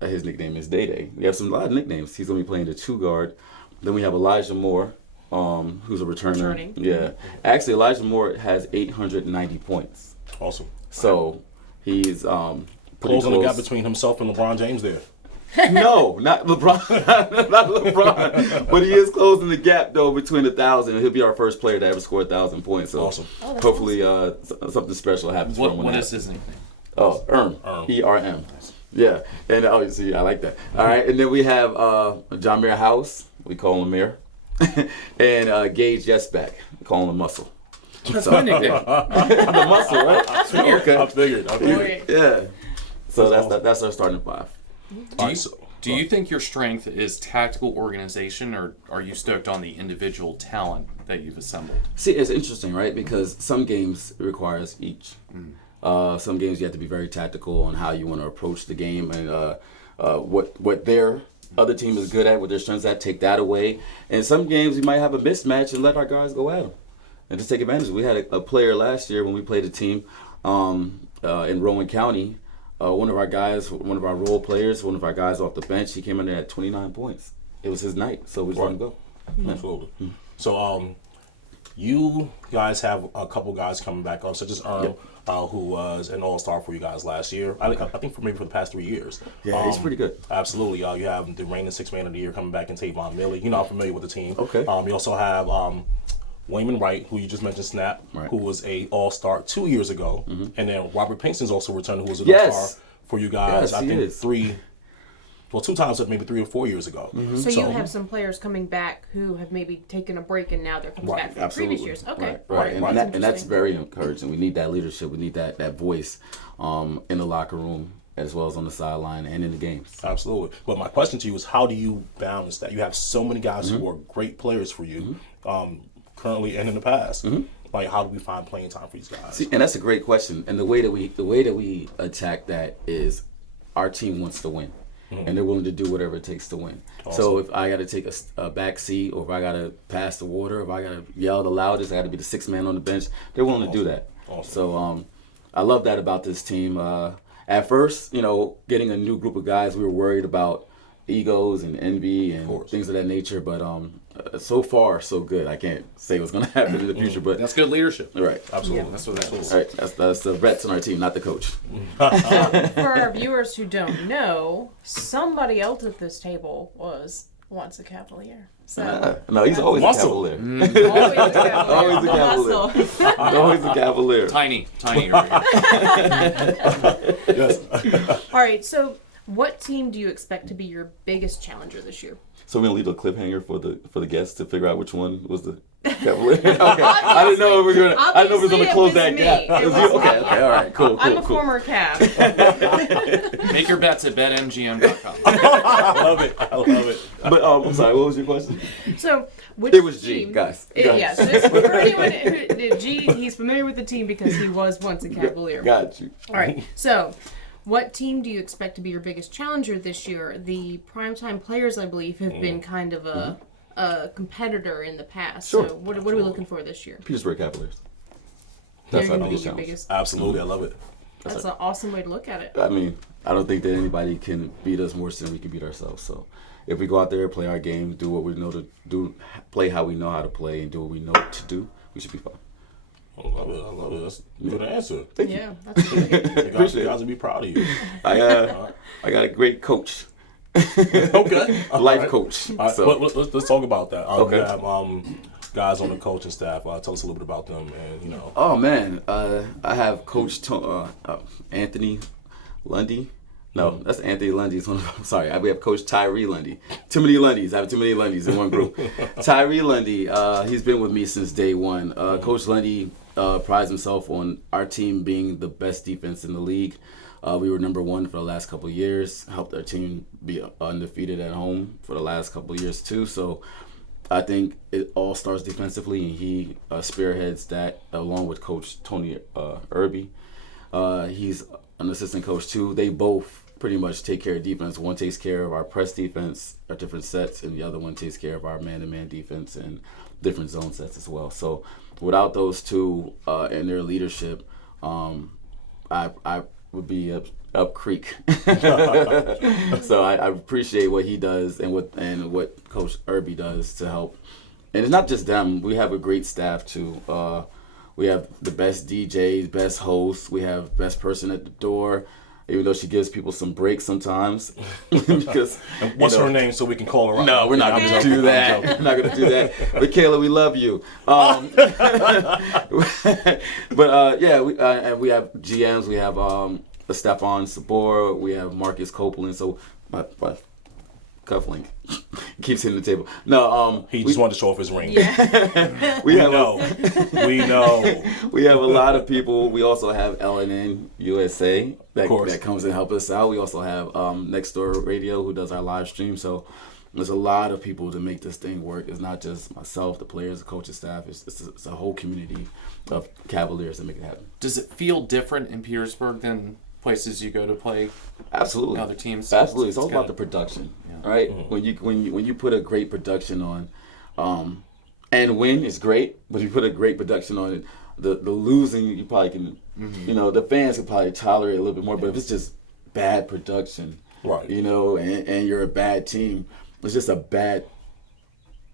His nickname is Day Day. We have a lot of nicknames. He's going to be playing the 2 guard. Then we have Elijah Moore, who's a returner. Returning. Yeah. Actually, Elijah Moore has 890 points. Awesome. So he's closing the gap between himself and LeBron James there. No, not LeBron. Not LeBron. But he is closing the gap, though, between 1,000. He'll be our first player to ever score 1,000 points. So awesome. Hopefully something special happens for him. What is his nickname? Oh, ERM. Yeah. And obviously, I like that. All right. And then we have Jameer House. We call him Amir. And Gage Yesback. We call him Muscle. That's my nickname. The Muscle, right? Okay. I figured. Yeah. So that's our starting 5. Do you think your strength is tactical organization, or are you stoked on the individual talent that you've assembled? See, it's interesting, right? Because some games it requires each. Some games you have to be very tactical on how you want to approach the game and what their other team is good at, what their strengths at, take that away. And some games you might have a mismatch and let our guys go at them and just take advantage. We had a player last year when we played a team in Rowan County. One of our guys, one of our role players, one of our guys off the bench, he came in there at 29 points. It was his night, so we just let him go. Absolutely. So you guys have a couple guys coming back up, such as Erm, who was an all-star for you guys last year. I think for the past 3 years. Yeah, he's pretty good. Absolutely. You have the reigning 6th man of the year coming back in Tavon Millie. You're not familiar with the team. Okay. You also have Wayman Wright, who you just mentioned, Snap, who was a all-star 2 years ago. And then Robert Pinkston's also returned, who was an all-star for you guys, I think 2 times, maybe 3 or 4 years ago. So you have some players coming back who have maybe taken a break and now they're coming back from previous years. Okay. Right. And that's very encouraging. We need that leadership. We need that voice in the locker room as well as on the sideline and in the games. Absolutely. But my question to you is, how do you balance that? You have so many guys who are great players for you, currently and in the past. Like, how do we find playing time for these guys? See, and that's a great question. And the way that we attack that is our team wants to win. And they're willing to do whatever it takes to win. Awesome. So if I got to take a back seat, or if I got to pass the water, if I got to yell the loudest, I got to be the 6th man on the bench, they're willing to do that. Awesome. So I love that about this team. At first, getting a new group of guys, we were worried about egos and envy and things of that nature. But so far, so good. I can't say what's going to happen in the future, but that's good leadership. Right. Absolutely. Yeah. That's what that is. All right. That's the vets on our team, not the coach. For our viewers who don't know, somebody else at this table was once a Cavalier. So no, he's always a Cavalier. Always a Cavalier. Always a Cavalier. Always a Cavalier. Tiny right here. Yes. All right, so what team do you expect to be your biggest challenger this year? So we're gonna leave a cliffhanger for the guests to figure out which one was the Cavalier. Okay. I didn't know if we were gonna close that gap. Okay. All right. Cool. I'm a former Cav. Make your bets at betmgm.com. I love it. But I'm sorry. What was your question? So it was G, guys. Yes. For anyone who G, he's familiar with the team because he was once a Cavalier. Got you. All right. So, what team do you expect to be your biggest challenger this year? The primetime players, I believe, have been kind of a competitor in the past. Sure. So what are we looking for this year? Petersburg Cavaliers. That's our biggest challenge. biggest. Absolutely, I love it. That's an awesome way to look at it. I mean, I don't think that anybody can beat us more than we can beat ourselves. So if we go out there, play our game, do what we know to do, play how we know how to play, and do what we know to do, we should be fine. I love it. That's a good answer. Thank you. That's great. You guys will be proud of you. I got a great coach. Okay. Life coach. All right. So. Let's talk about that. Okay. We have guys on the coaching staff. Tell us a little bit about them, and Oh man, I have Coach Anthony Lundy. No, that's Anthony Lundy's one of them. Sorry, we have Coach Tyree Lundy. Too many Lundys. I have too many Lundys in one group. Tyree Lundy, he's been with me since day one. Coach Lundy prides himself on our team being the best defense in the league. We were number 1 for the last couple of years. Helped our team be undefeated at home for the last couple of years too. So I think it all starts defensively, and he spearheads that along with Coach Tony Irby. He's an assistant coach too. They both pretty much take care of defense. One takes care of our press defense, our different sets, and the other one takes care of our man-to-man defense and different zone sets as well. So without those two and their leadership, I would be up creek. So I appreciate what he does and what Coach Irby does to help. And it's not just them. We have a great staff too. We have the best DJs, best hosts. We have best person at the door, even though she gives people some breaks sometimes. Because and what's her name so we can call her out? No, we're not going to do that. We're not going to do that. Michaela, we love you. But we have GMs. We have Stefan Sabor. We have Marcus Copeland. So my cufflink keeps hitting the table. No, he just wanted to show off his ring. Yeah. We know. We have a lot of people. We also have LNN USA that comes and helps us out. We also have Next Door Radio who does our live stream. So there's a lot of people to make this thing work. It's not just myself, the players, the coaching staff. It's a whole community of Cavaliers that make it happen. Does it feel different in Petersburg than places you go to play? Absolutely. Other teams? Absolutely. It's all about the production, right? Mm-hmm. When you put a great production on, and win is great, but if you put a great production on it, the losing you probably can, the fans can probably tolerate a little bit more. But if it's just bad production, right? And you're a bad team, it's just a bad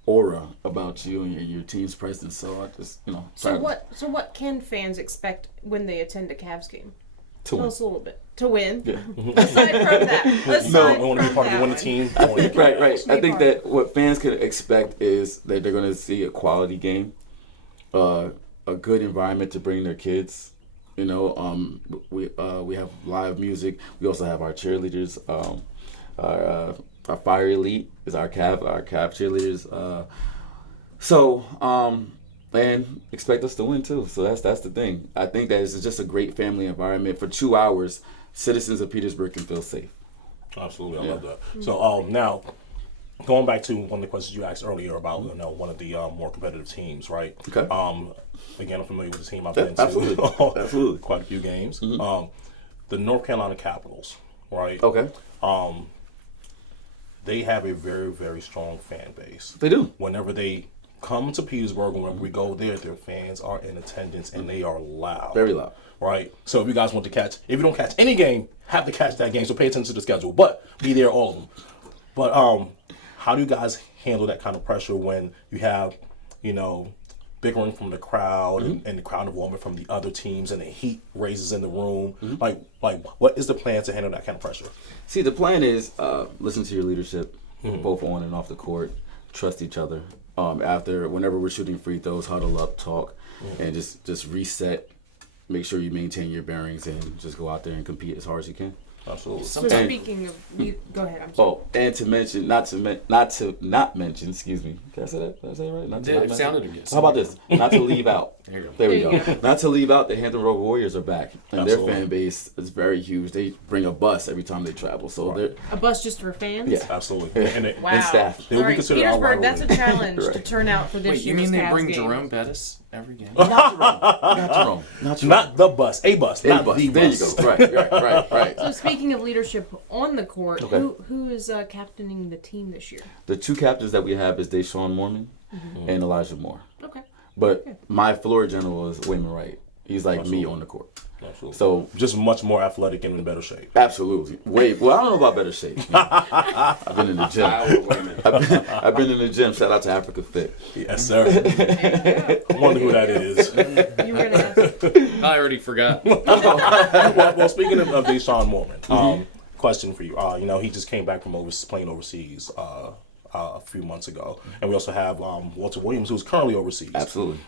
aura about you and your team's presence. So I just, So what can fans expect when they attend a Cavs game? Tell us a little bit. To win. Yeah. Aside from that. I want to be part of the winning team. Right. I think that what fans can expect is that they're going to see a quality game, a good environment to bring their kids. We have live music. We also have our cheerleaders. Our Fire Elite is our Cav cheerleaders. And expect us to win too. So that's the thing. I think that it's just a great family environment. For 2 hours, citizens of Petersburg can feel safe. Absolutely, I love that. So now, going back to one of the questions you asked earlier about one of the more competitive teams, right? Okay. Again, I'm familiar with the team I've been to. Absolutely. Quite a few games. Mm-hmm. The North Carolina Capitals, right? Okay. They have a very, very strong fan base. They do. Whenever they come to Petersburg, and when we go there, their fans are in attendance and they are loud. Very loud. Right? So if you guys want to catch, if you don't catch any game, have to catch that game. So pay attention to the schedule, but be there all of them. But how do you guys handle that kind of pressure when you have, bickering from the crowd and the crowd involvement from the other teams and the heat raises in the room? Like what is the plan to handle that kind of pressure? See, the plan is listen to your leadership, both on and off the court, trust each other. Whenever we're shooting free throws, huddle up, talk, and just reset. Make sure you maintain your bearings and just go out there and compete as hard as you can. Absolutely. So speaking of, go ahead. I'm sorry. Oh, and to mention, not to mention. Excuse me. Can I say that? Did I say it right? Not to it sounded good. How about this? Not to leave out. There we go. Not to leave out. The Hampton Road Warriors are back, and their fan base is very huge. They bring a bus every time they travel. So they're a bus just for fans. Yeah, absolutely. Wow. And staff. All right, Petersburg. That's a challenge to turn out for this Wait, year's you mean they Cavs bring game. Jerome Bettis every game? Not Jerome. Not the bus. A bus. Not bus. The there bus. You go. Right. So speaking of leadership on the court, Okay. who is captaining the team this year? The two captains that we have is Deshaun Mormon and Elijah Moore. Okay. But my floor general is Wayman Wright. He's like me on the court. Absolutely. So just much more athletic and in better shape. Absolutely. Well, I don't know about better shape. I've been in the gym. I've been in the gym. Shout out to Africa Fit. Yes, sir. I wonder who that is. You were gonna ask. I already forgot. well, speaking of Deshaun Mormon, question for you. He just came back from playing overseas a few months ago, and we also have Walter Williams, who's currently overseas. Absolutely.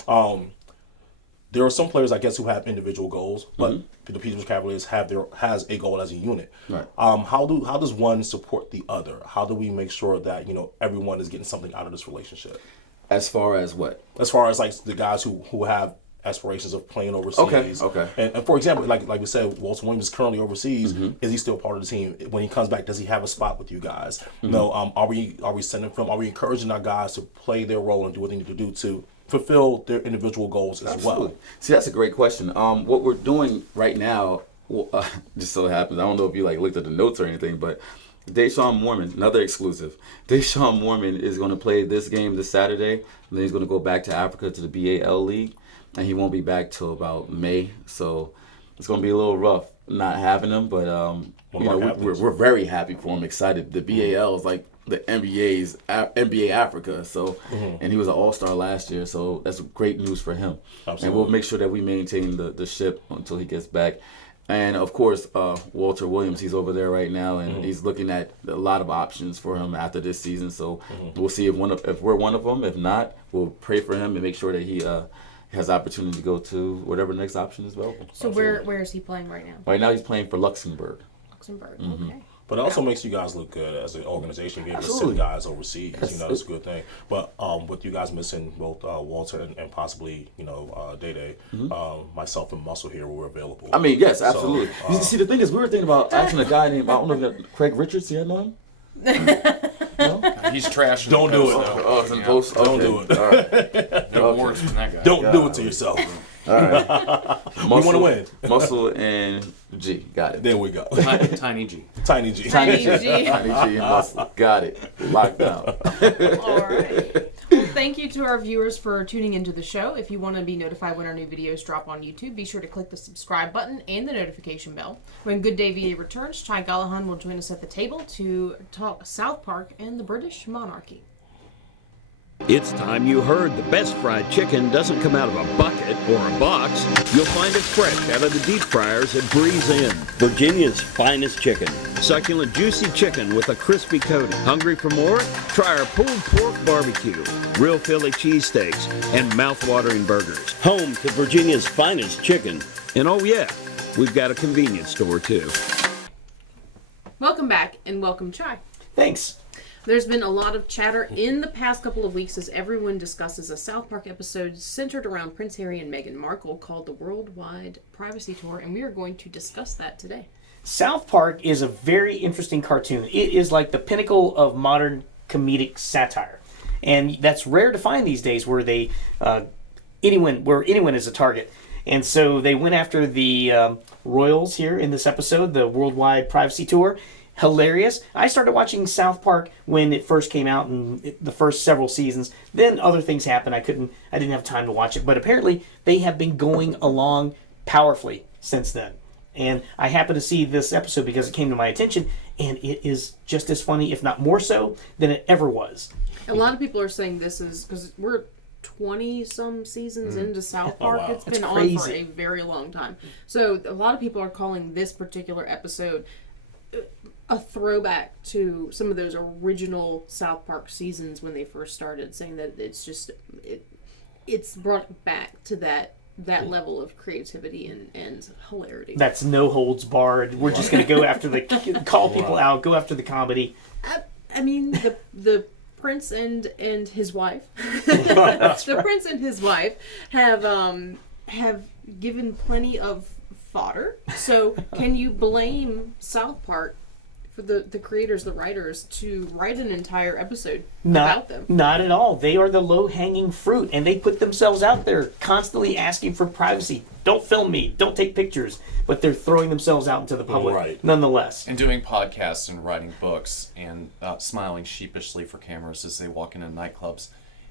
There are some players, I guess, who have individual goals, but the Petersburg Cavaliers has a goal as a unit. Right. How does one support the other? How do we make sure that everyone is getting something out of this relationship? As far as what? As far as like the guys who have aspirations of playing overseas. Okay. And for example, like we said, Walter Williams is currently overseas. Is he still part of the team? When he comes back, does he have a spot with you guys? You know, are we sending film? Are we encouraging our guys to play their role and do what they need to do to fulfill their individual goals as well? See, that's a great question. What we're doing right now, just so happens, I don't know if you looked at the notes or anything, but Deshaun Mormon, another exclusive. Deshaun Mormon is going to play this game this Saturday, and then he's going to go back to Africa to the BAL League, and he won't be back till about May. So it's going to be a little rough not having him, but we're very happy for him, excited. The BAL is like the NBA Africa, so and he was an All-Star last year, so that's great news for him. Absolutely. And we'll make sure that we maintain the ship until he gets back. And of course, Walter Williams, he's over there right now, and he's looking at a lot of options for him after this season. So we'll see if we're one of them. If not, we'll pray for him and make sure that he has opportunity to go to whatever next option is available. So where is he playing right now? Right now, he's playing for Luxembourg. Okay. But it also makes you guys look good as an organization, being able to send guys overseas. You know, it's a good thing. But with you guys missing both Walter and possibly, Day, myself and Muscle here were available. I mean, yes, absolutely. You see, the thing is, we were thinking about asking a guy named, I don't know if you know, Craig Richards. You know him? No? He's trash. Don't do it. Don't do it. All right. No awards from that guy. Don't do it to yourself. All right. We want to win. Muscle and G. Got it. There we go. Tiny G. Tiny G. Tiny G and Muscle. Got it. Locked down. All right. Well, thank you to our viewers for tuning into the show. If you want to be notified when our new videos drop on YouTube, be sure to click the subscribe button and the notification bell. When Good Day VA returns, Chai Gallahan will join us at the table to talk South Park and the British monarchy. It's time you heard the best fried chicken doesn't come out of a bucket or a box. You'll find it fresh out of the deep fryers at Breeze Inn. Virginia's finest chicken. Succulent, juicy chicken with a crispy coating. Hungry for more? Try our pulled pork barbecue, real Philly cheesesteaks, and mouth-watering burgers. Home to Virginia's finest chicken. And oh yeah, we've got a convenience store too. Welcome back and welcome, Chai. Thanks. There's been a lot of chatter in the past couple of weeks as everyone discusses a South Park episode centered around Prince Harry and Meghan Markle called the Worldwide Privacy Tour, and we are going to discuss that today. South Park is a very interesting cartoon. It is like the pinnacle of modern comedic satire, and that's rare to find these days where they anyone is a target. And so they went after the royals here in this episode, the Worldwide Privacy Tour. Hilarious. I started watching South Park when it first came out in the first several seasons. Then other things happened. I didn't have time to watch it. But apparently they have been going along powerfully since then. And I happened to see this episode because it came to my attention, and it is just as funny, if not more so, than it ever was. A lot of people are saying this is because we're 20-some seasons into South Park. Wow. It's been on for a very long time. So a lot of people are calling this particular episode a throwback to some of those original South Park seasons when they first started, saying that it's just it's brought back to that level of creativity and hilarity. That's no holds barred. We're just going to go after call people out, go after the comedy. I mean, the prince and his wife, the prince and his wife have given plenty of fodder. So can you blame South Park for the creators, the writers, to write an entire episode about them? Not at all. They are the low-hanging fruit, and they put themselves out there constantly asking for privacy. Don't film me. Don't take pictures. But they're throwing themselves out into the public nonetheless. And doing podcasts and writing books and smiling sheepishly for cameras as they walk into nightclubs.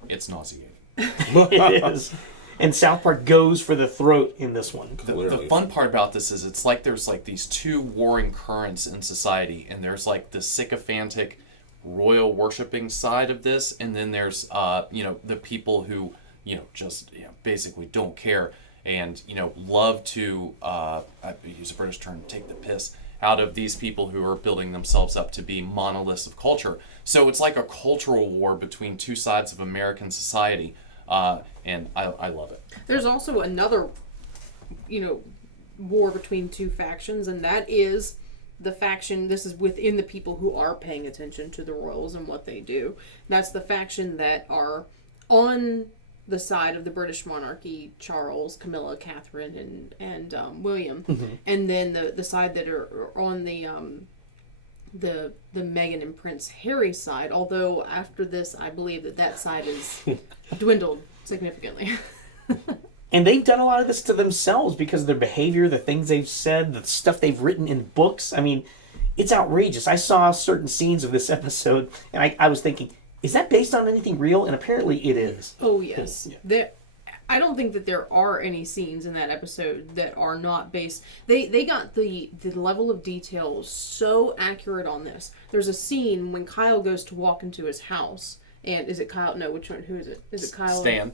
It's nauseating. It is. And South Park goes for the throat in this one. The fun part about this is it's like there's like these two warring currents in society, and there's like the sycophantic royal worshipping side of this, and then there's the people who just basically don't care and love to I use a British term, take the piss out of these people who are building themselves up to be monoliths of culture. So it's like a cultural war between two sides of American society. And I love it. There's also another, war between two factions, and that is the faction, this is within the people who are paying attention to the royals and what they do. That's the faction that are on the side of the British monarchy, Charles, Camilla, Catherine, and William, and then the side that are on the Meghan and Prince Harry side. Although after this, I believe that side is dwindled significantly. And they've done a lot of this to themselves because of their behavior, the things they've said, the stuff they've written in books. I mean, it's outrageous. I saw certain scenes of this episode, and I was thinking, is that based on anything real? And apparently it is. Oh, yes. Yeah. I don't think that there are any scenes in that episode that are not based. They got the level of detail so accurate on this. There's a scene when Kyle goes to walk into his house. And is it Kyle? No, which one? Who is it? Is it Kyle? Stan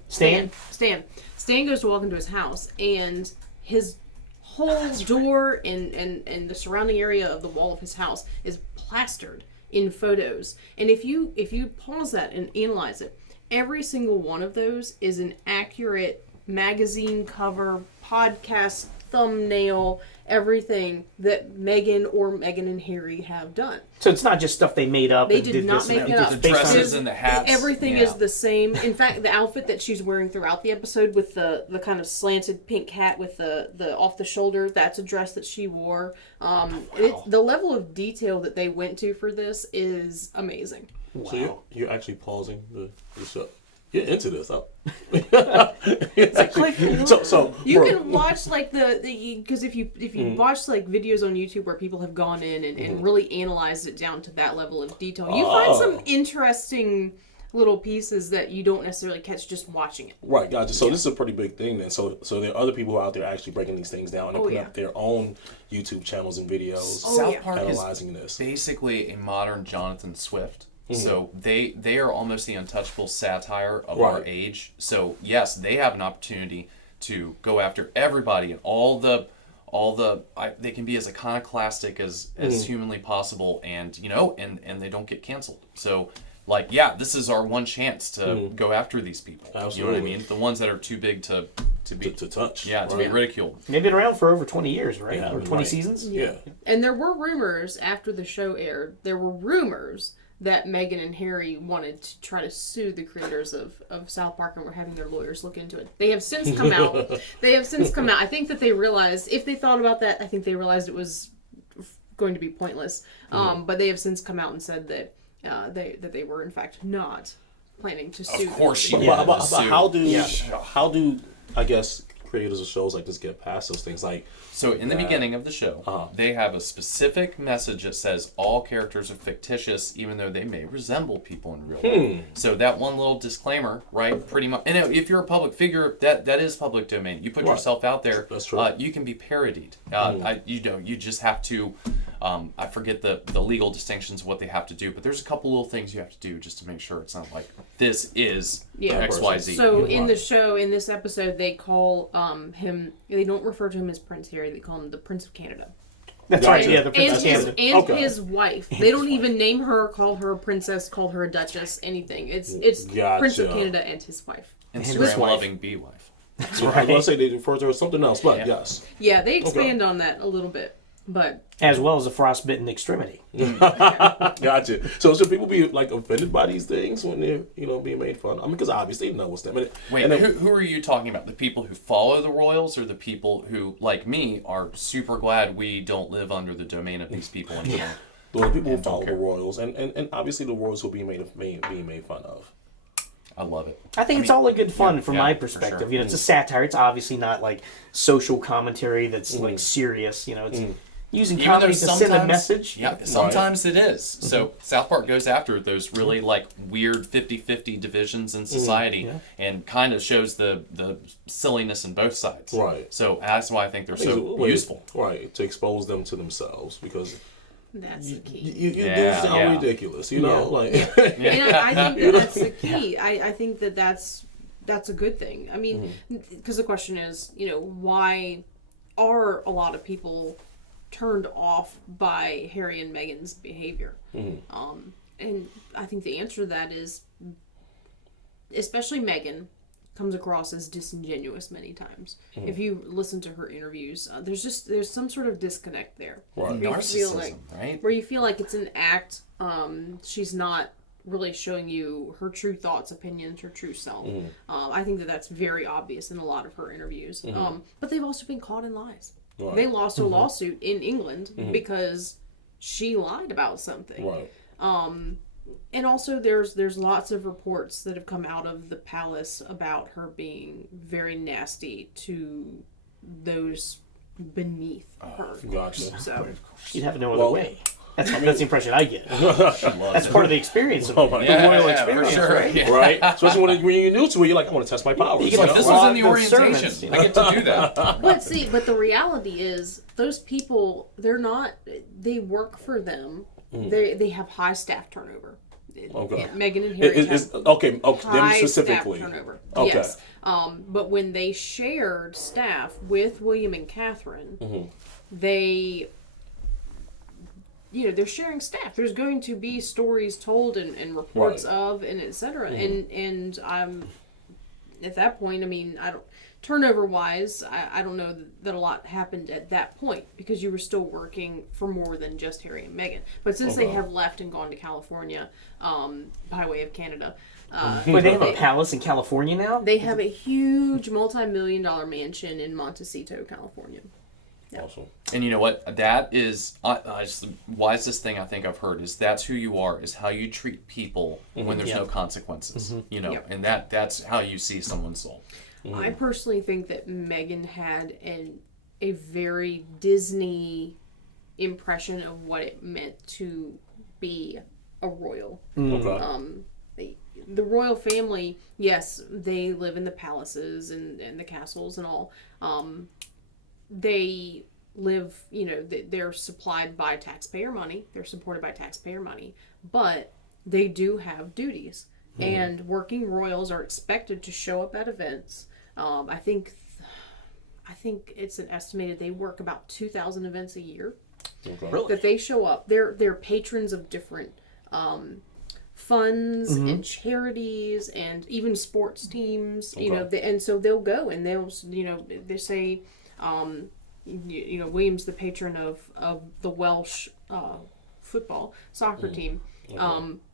Stan goes to walk into his house, and his whole door and the surrounding area of the wall of his house is plastered in photos. And if you pause that and analyze it, every single one of those is an accurate magazine cover, podcast thumbnail, everything that Meghan and Harry have done. So it's not just stuff they made up. They did not make it up. The dresses and the hats. Everything is the same. In fact, the outfit that she's wearing throughout the episode with the kind of slanted pink hat with the off the shoulder, that's a dress that she wore. The level of detail that they went to for this is amazing. Wow. So you're actually pausing the show. You're into this, huh? So you can watch like because if you watch like videos on YouTube where people have gone in and really analyzed it down to that level of detail, you find some interesting little pieces that you don't necessarily catch just watching it. Right, gotcha. So this is a pretty big thing then. So there are other people out there actually breaking these things down and putting up their own YouTube channels and videos South Park analyzing is this. Basically a modern Jonathan Swift. So they are almost the untouchable satire of our age. So yes, they have an opportunity to go after everybody and all the they can be as iconoclastic as humanly possible, and and they don't get canceled. So this is our one chance to go after these people. Absolutely. You know what I mean? The ones that are too big to touch. Yeah, to be ridiculed. They've been around for over 20 years, right? Yeah, or 20 seasons? Yeah. And there were rumors after the show aired. There were rumors that Meghan and Harry wanted to try to sue the creators of South Park and were having their lawyers look into it. They have since come out. I think that they realized, if they thought about that, I think they realized it was going to be pointless. But they have since come out and said that they were in fact not planning to sue. Of course you But how do I guess creators of shows like this get past those things? So in the beginning of the show, they have a specific message that says all characters are fictitious, even though they may resemble people in real life. So that one little disclaimer, right? Pretty much. And if you're a public figure, that is public domain. You put yourself out there. That's true. You can be parodied. You just have to. I forget the legal distinctions of what they have to do, but there's a couple little things you have to do just to make sure it's not like this is XYZ. So in the show, in this episode, they call him. They don't refer to him as Prince Harry. They call him the Prince of Canada. That's right. Yeah, the Prince of Canada. And his wife. They don't even name her, call her a princess, call her a duchess, anything. It's Prince of Canada and his wife. Instagram-loving bee wife. That's right. I was going to say they refer to her as something else, but yes. Yeah, they expand on that a little bit. But as well as a frostbitten extremity. Gotcha. So should people be offended by these things when they're being made fun of? I mean, because obviously they know what's them. Wait, who are you talking about? The people who follow the royals, or the people who, like me, are super glad we don't live under the domain of these people anymore? Well, the people who follow the royals, and obviously the royals who are being made fun of. I love it. I think it's all in good fun from my perspective. Sure. It's a satire. It's obviously not social commentary that's serious. It's using comedy to send a message. Yeah, sometimes it is. So South Park goes after those really weird 50-50 divisions in society and kind of shows the silliness in both sides. Right. So that's why I think they're so useful. Right, to expose them to themselves, because that's the key. You do sound ridiculous, know? I think that's the key. I think that's a good thing. I mean, because the question is, why are a lot of people turned off by Harry and Meghan's behavior? And I think the answer to that is, especially Meghan comes across as disingenuous many times. If you listen to her interviews, there's some sort of disconnect there. Right. Narcissism, right? Where you feel like it's an act. She's not really showing you her true thoughts, opinions, her true self. I think that that's very obvious in a lot of her interviews. But they've also been caught in lies. Right. They lost a lawsuit in England because she lied about something. Right. And also there's lots of reports that have come out of the palace about her being very nasty to those beneath her. Gotcha. So You'd have no other way. That's the impression I get. That's part of the experience of the Yeah, royal for experience, sure. right? Yeah. Right? Especially when you're new to it, you're like, I want to test my powers. You get This was in the the orientation. sermons. I get to do that. But the reality is those people, they work for them. They have high staff turnover. Okay. Meghan and Harry have okay, them high specifically. staff turnover. Okay. Yes. But when they shared staff with William and Catherine, they, they're sharing staff. There's going to be stories told and reports of and etc. And at that point, I mean, turnover wise, I don't know that a lot happened at that point because you were still working for more than just Harry and Meghan. But since they have left and gone to California, by way of Canada. Wait, they have a palace in California now? They have a huge multi-million-dollar mansion in Montecito, California. Awesome. And you know what? That is just the wisest thing I think I've heard is that's who you are, is how you treat people when there's no consequences. And that's how you see someone's soul. I personally think that Meghan had a very Disney impression of what it meant to be a royal. The royal family, yes, they live in the palaces and the castles and all. They live, they're supplied by taxpayer money. They're supported by taxpayer money. But they do have duties. And working royals are expected to show up at events. I think it's an estimated they work about 2,000 events a year. Really? That they show up. They're patrons of different funds and charities and even sports teams. And so they'll go and they'll they say William's the patron of the Welsh football soccer team.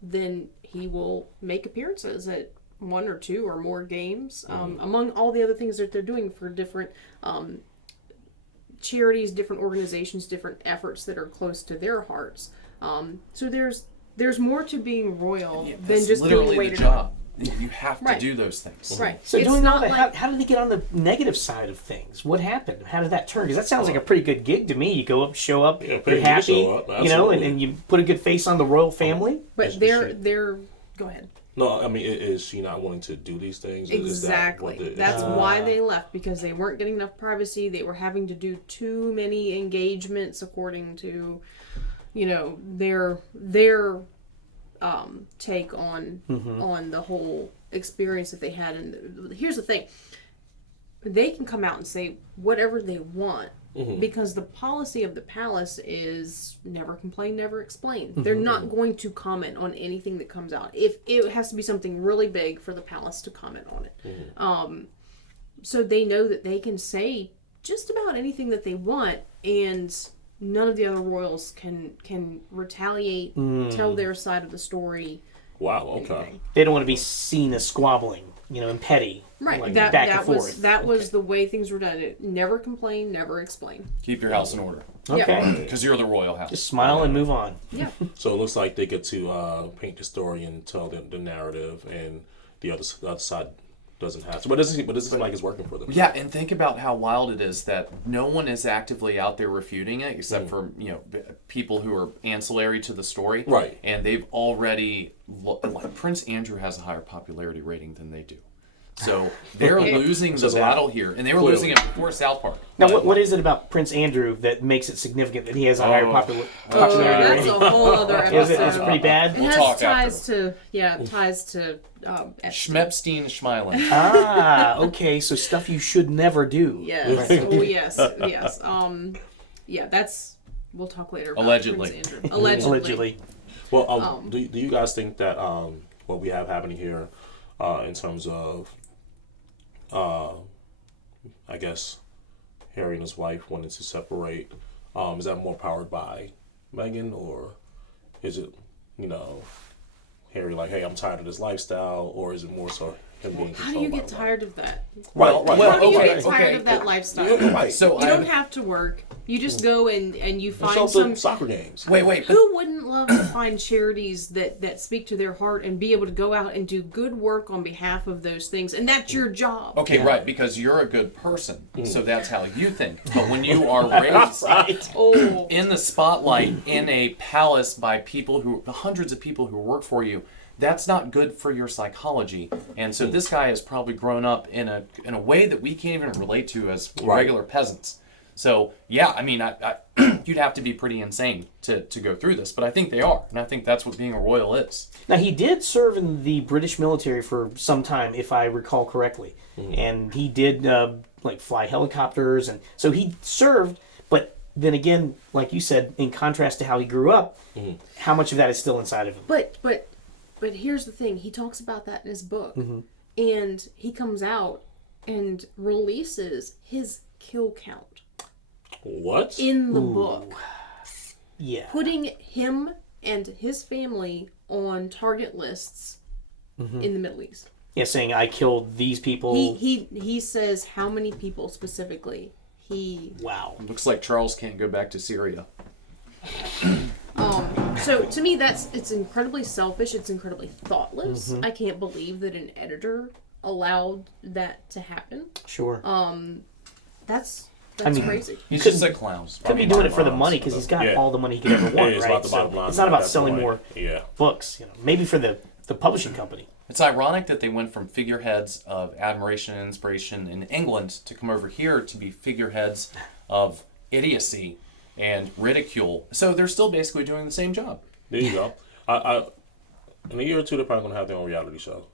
Then he will make appearances at one or two or more games among all the other things that they're doing for different charities, different organizations, different efforts that are close to their hearts. So there's more to being royal than just being waited on. You have to do those things. Right. So It's doing all not that, how did they get on the negative side of things? What happened? How did that turn? Because that sounds like a pretty good gig to me. You go up, show up, you're happy, and you put a good face on the royal family. But they're go ahead. No, I mean, is she not wanting to do these things? Exactly. That's why they left, because they weren't getting enough privacy. They were having to do too many engagements according to, their take on the whole experience that they had. And here's the thing: they can come out and say whatever they want. Because the policy of the palace is never complain, never explain. They're not going to comment on anything that comes out. If it has to be something really big for the palace to comment on it. So they know that they can say just about anything that they want, and none of the other royals can retaliate, tell their side of the story. Wow, okay. Anything. They don't want to be seen as squabbling, and petty. Right, like that back and forth. was the way things were done. It never complain, never explain. Keep your house in order. Okay. Because you're the royal house. Just smile and move on. Yeah. So it looks like they get to paint the story and tell the narrative, and the other side doesn't have to. But this seem like it's working for them. Yeah, and think about how wild it is that no one is actively out there refuting it, except for people who are ancillary to the story. Right. And they've already like Prince Andrew has a higher popularity rating than they do. So they're losing the battle here, and they were losing it before South Park. Now, what is it about Prince Andrew that makes it significant that he has a higher popularity That's rating? a whole other episode. Is it pretty bad? It has ties to Schmepstein Schmilen. Ah, okay. So stuff you should never do. Yes. Oh, yes. Yeah, that's. We'll talk later. About Allegedly. Prince Andrew. Allegedly. Well, do you guys think that what we have happening here, in terms of, I guess, Harry and his wife wanting to separate, is that more powered by Meghan, or is it, Harry, like, hey, I'm tired of this lifestyle, or is it more so him being How do you get tired of that? Right. How do you okay, get tired okay. of that lifestyle? Yeah, right. So you don't have to work. You just go and you Let's find show some soccer games. Wait. Who wouldn't love to find charities that speak to their heart and be able to go out and do good work on behalf of those things? And that's your job. Okay, right, because you're a good person, so that's how you think. But when you are raised in the spotlight in a palace by hundreds of people who work for you, that's not good for your psychology. And so this guy has probably grown up in a way that we can't even relate to as regular peasants. So yeah, I mean, I you'd have to be pretty insane to go through this, but I think they are, and I think that's what being a royal is. Now, he did serve in the British military for some time, if I recall correctly. And he did, fly helicopters, and so he served, but then again, like you said, in contrast to how he grew up, how much of that is still inside of him? But here's the thing. He talks about that in his book. And he comes out and releases his kill count. What? In the book. Yeah. Putting him and his family on target lists in the Middle East. Yeah, saying, I killed these people. He says how many people specifically Wow. Looks like Charles can't go back to Syria. So to me, it's incredibly selfish. It's incredibly thoughtless. I can't believe that an editor allowed that to happen. Sure. That's crazy. He's just a clown. Could be doing it for the money because he's got all the money he could ever want, it's right? about the bottom line It's not at about that selling point. more Yeah. books. Maybe for the publishing company. It's ironic that they went from figureheads of admiration and inspiration in England to come over here to be figureheads of idiocy and ridicule. So they're still basically doing the same job. There you go. I in a year or two, they're probably going to have their own reality show.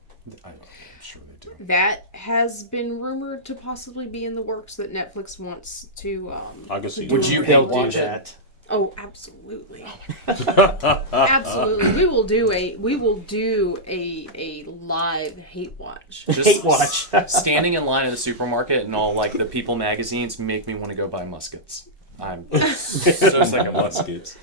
I'm sure they do. That has been rumored to possibly be in the works that Netflix wants to. I can see. Would you They'll watch do it? that. Oh, absolutely. Absolutely. We will do a live hate watch. Just Hate watch. Standing in line at the supermarket and all like the People magazines make me want to go buy muskets. I'm so sick of muskets.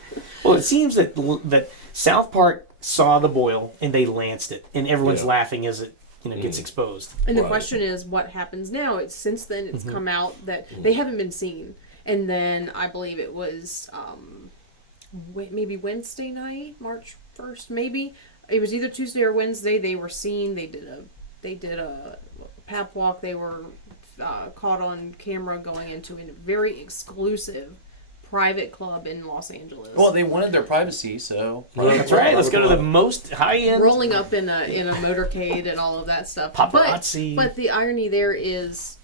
Well, it seems that South Park saw the boil and they lanced it, and everyone's laughing as it gets exposed. And the question is, what happens now? Since then it's come out that they haven't been seen. And then I believe it was maybe Wednesday night, March 1st, maybe. It was either Tuesday or Wednesday. They were seen. They did a pap walk. They were caught on camera going into a very exclusive private club in Los Angeles. Well, they wanted their privacy, so That's right. Let's go to the most high-end. Rolling up in a motorcade and all of that stuff. Paparazzi. But the irony there is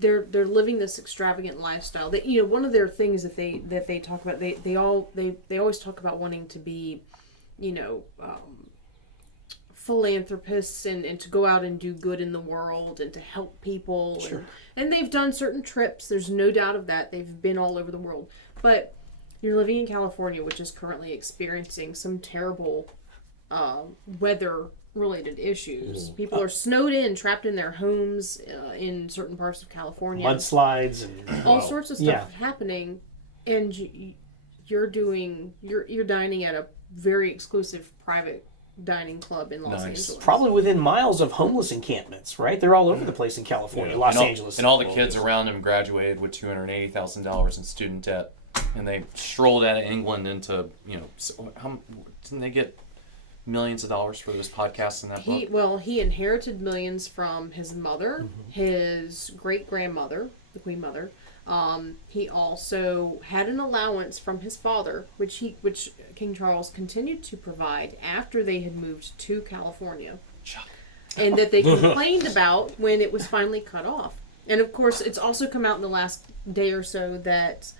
they're living this extravagant lifestyle. That one of their things that they talk about, they always talk about wanting to be, philanthropists and to go out and do good in the world and to help people. Sure. And they've done certain trips. There's no doubt of that. They've been all over the world. But you're living in California, which is currently experiencing some terrible weather-related issues. People are snowed in, trapped in their homes in certain parts of California. Mudslides and All sorts of stuff happening. And you're dining at a very exclusive private dining club in Los Angeles. Probably within miles of homeless encampments, right? They're all over the place in California, Los Angeles. And all the kids around him graduated with $280,000 in student debt. And they strolled out of England into, didn't they get millions of dollars for those podcasts in that book? Well, he inherited millions from his mother, his great-grandmother, the Queen Mother. He also had an allowance from his father, which King Charles continued to provide after they had moved to California. And that they complained about when it was finally cut off. And of course, it's also come out in the last day or so that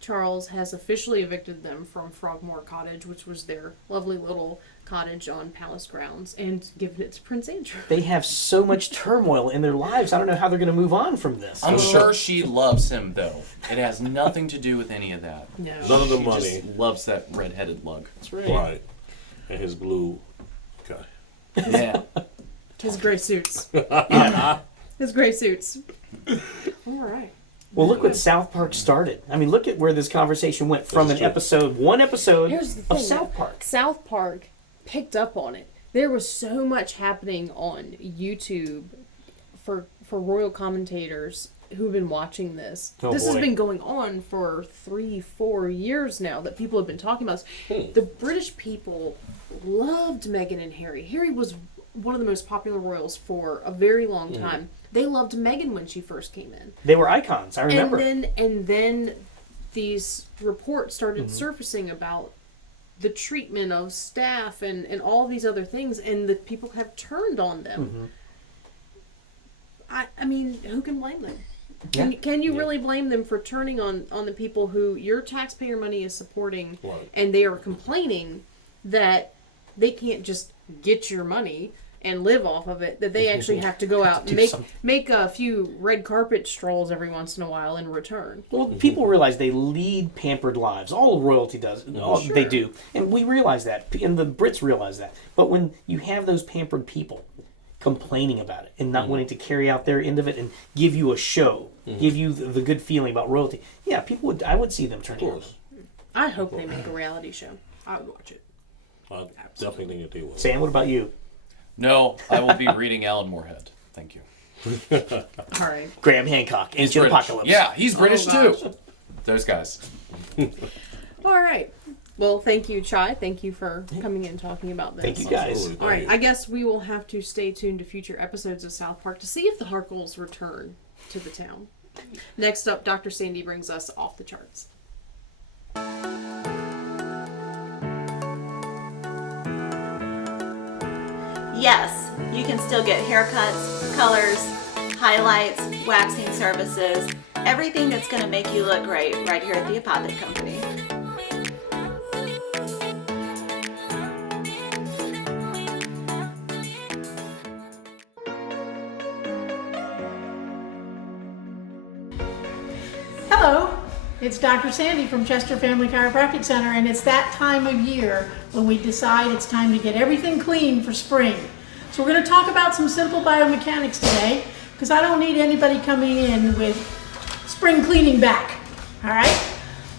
Charles has officially evicted them from Frogmore Cottage, which was their lovely little cottage on palace grounds, and given it to Prince Andrew. They have so much turmoil in their lives. I don't know how they're going to move on from this. I'm sure she loves him, though. It has nothing to do with any of that. No. None of the She money. just loves that red-headed lug. That's right. Right. And his blue. Okay. Yeah. His gray suits. His gray suits. All right. Well, look what South Park started. I mean, look at where this conversation went from one episode Here's the thing, of South Park. South Park picked up on it. There was so much happening on YouTube for royal commentators who've been watching this. This has been going on for 3-4 years now that people have been talking about this. The British people loved Meghan and Harry. Harry was one of the most popular royals for a very long time. They loved Meghan when she first came in. They were icons, I remember. And then these reports started surfacing about the treatment of staff and all these other things, and the people have turned on them. I mean, who can blame them? Can you really blame them for turning on the people who your taxpayer money is supporting, and they are complaining that they can't just get your money and live off of it, that they actually have to go out and make a few red carpet strolls every once in a while in return? Well, people realize they lead pampered lives. All royalty does. They do. And we realize that. And the Brits realize that. But when you have those pampered people complaining about it and not wanting to carry out their end of it and give you a show, give you the good feeling about royalty, I would see them turning on them. I hope they make a reality show. I would watch it. I definitely think they will. Sam, what about you? No, I will be reading Alan Moorhead. Thank you. All right. Graham Hancock, Ancient Apocalypse. Yeah, he's British too. Those guys. All right. Well, thank you, Chai. Thank you for coming in and talking about this. Thank you, guys. All right. I guess we will have to stay tuned to future episodes of South Park to see if the Harkles return to the town. Next up, Dr. Sandy brings us Off the Charts. Yes, you can still get haircuts, colors, highlights, waxing services, everything that's going to make you look great right here at the Apothic Company. Hello, it's Dr. Sandy from Chester Family Chiropractic Center, and it's that time of year when we decide it's time to get everything clean for spring. So we're going to talk about some simple biomechanics today, because I don't need anybody coming in with spring cleaning back, all right?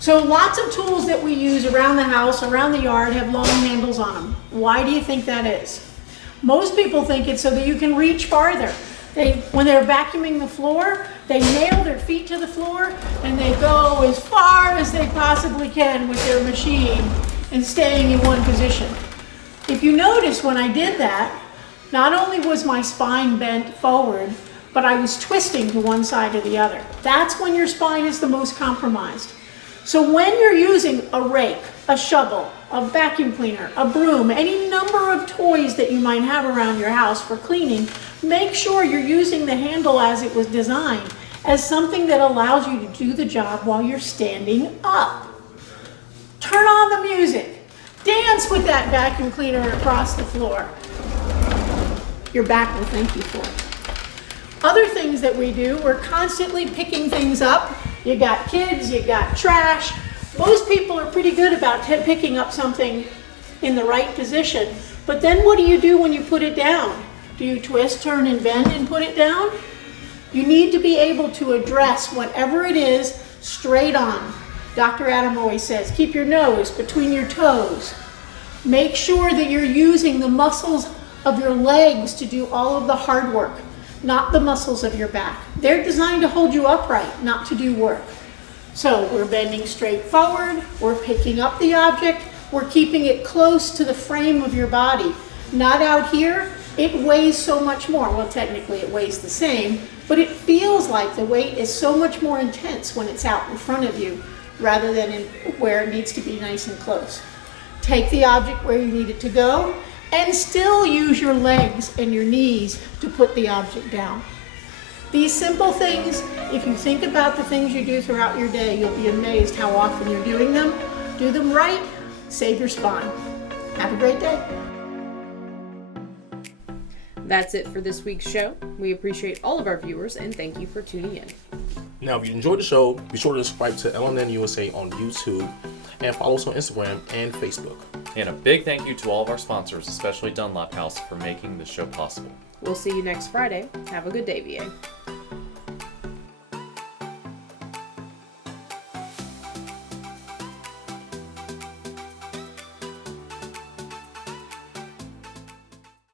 So lots of tools that we use around the house, around the yard, have long handles on them. Why do you think that is? Most people think it's so that you can reach farther. When they're vacuuming the floor, they nail their feet to the floor and they go as far as they possibly can with their machine and staying in one position. If you notice, when I did that, not only was my spine bent forward, but I was twisting to one side or the other. That's when your spine is the most compromised. So when you're using a rake, a shovel, a vacuum cleaner, a broom, any number of toys that you might have around your house for cleaning, make sure you're using the handle as it was designed, as something that allows you to do the job while you're standing up. Turn on the music. Dance with that vacuum cleaner across the floor. Your back will thank you for it. Other things that we do, we're constantly picking things up. You got kids, you got trash. Most people are pretty good about picking up something in the right position, but then what do you do when you put it down? Do you twist, turn, and bend and put it down? You need to be able to address whatever it is straight on. Dr. Adam always says, keep your nose between your toes. Make sure that you're using the muscles of your legs to do all of the hard work, not the muscles of your back. They're designed to hold you upright, not to do work. So we're bending straight forward, we're picking up the object, we're keeping it close to the frame of your body. Not out here, it weighs so much more. Well, technically it weighs the same, but it feels like the weight is so much more intense when it's out in front of you rather than where it needs to be nice and close. Take the object where you need it to go and still use your legs and your knees to put the object down. These simple things, if you think about the things you do throughout your day, you'll be amazed how often you're doing them. Do them right, save your spine. Have a great day. That's it for this week's show. We appreciate all of our viewers and thank you for tuning in. Now, if you enjoyed the show, be sure to subscribe to LNN USA on YouTube and follow us on Instagram and Facebook. And a big thank you to all of our sponsors, especially Dunlop House, for making the show possible. We'll see you next Friday. Have a good day, VA.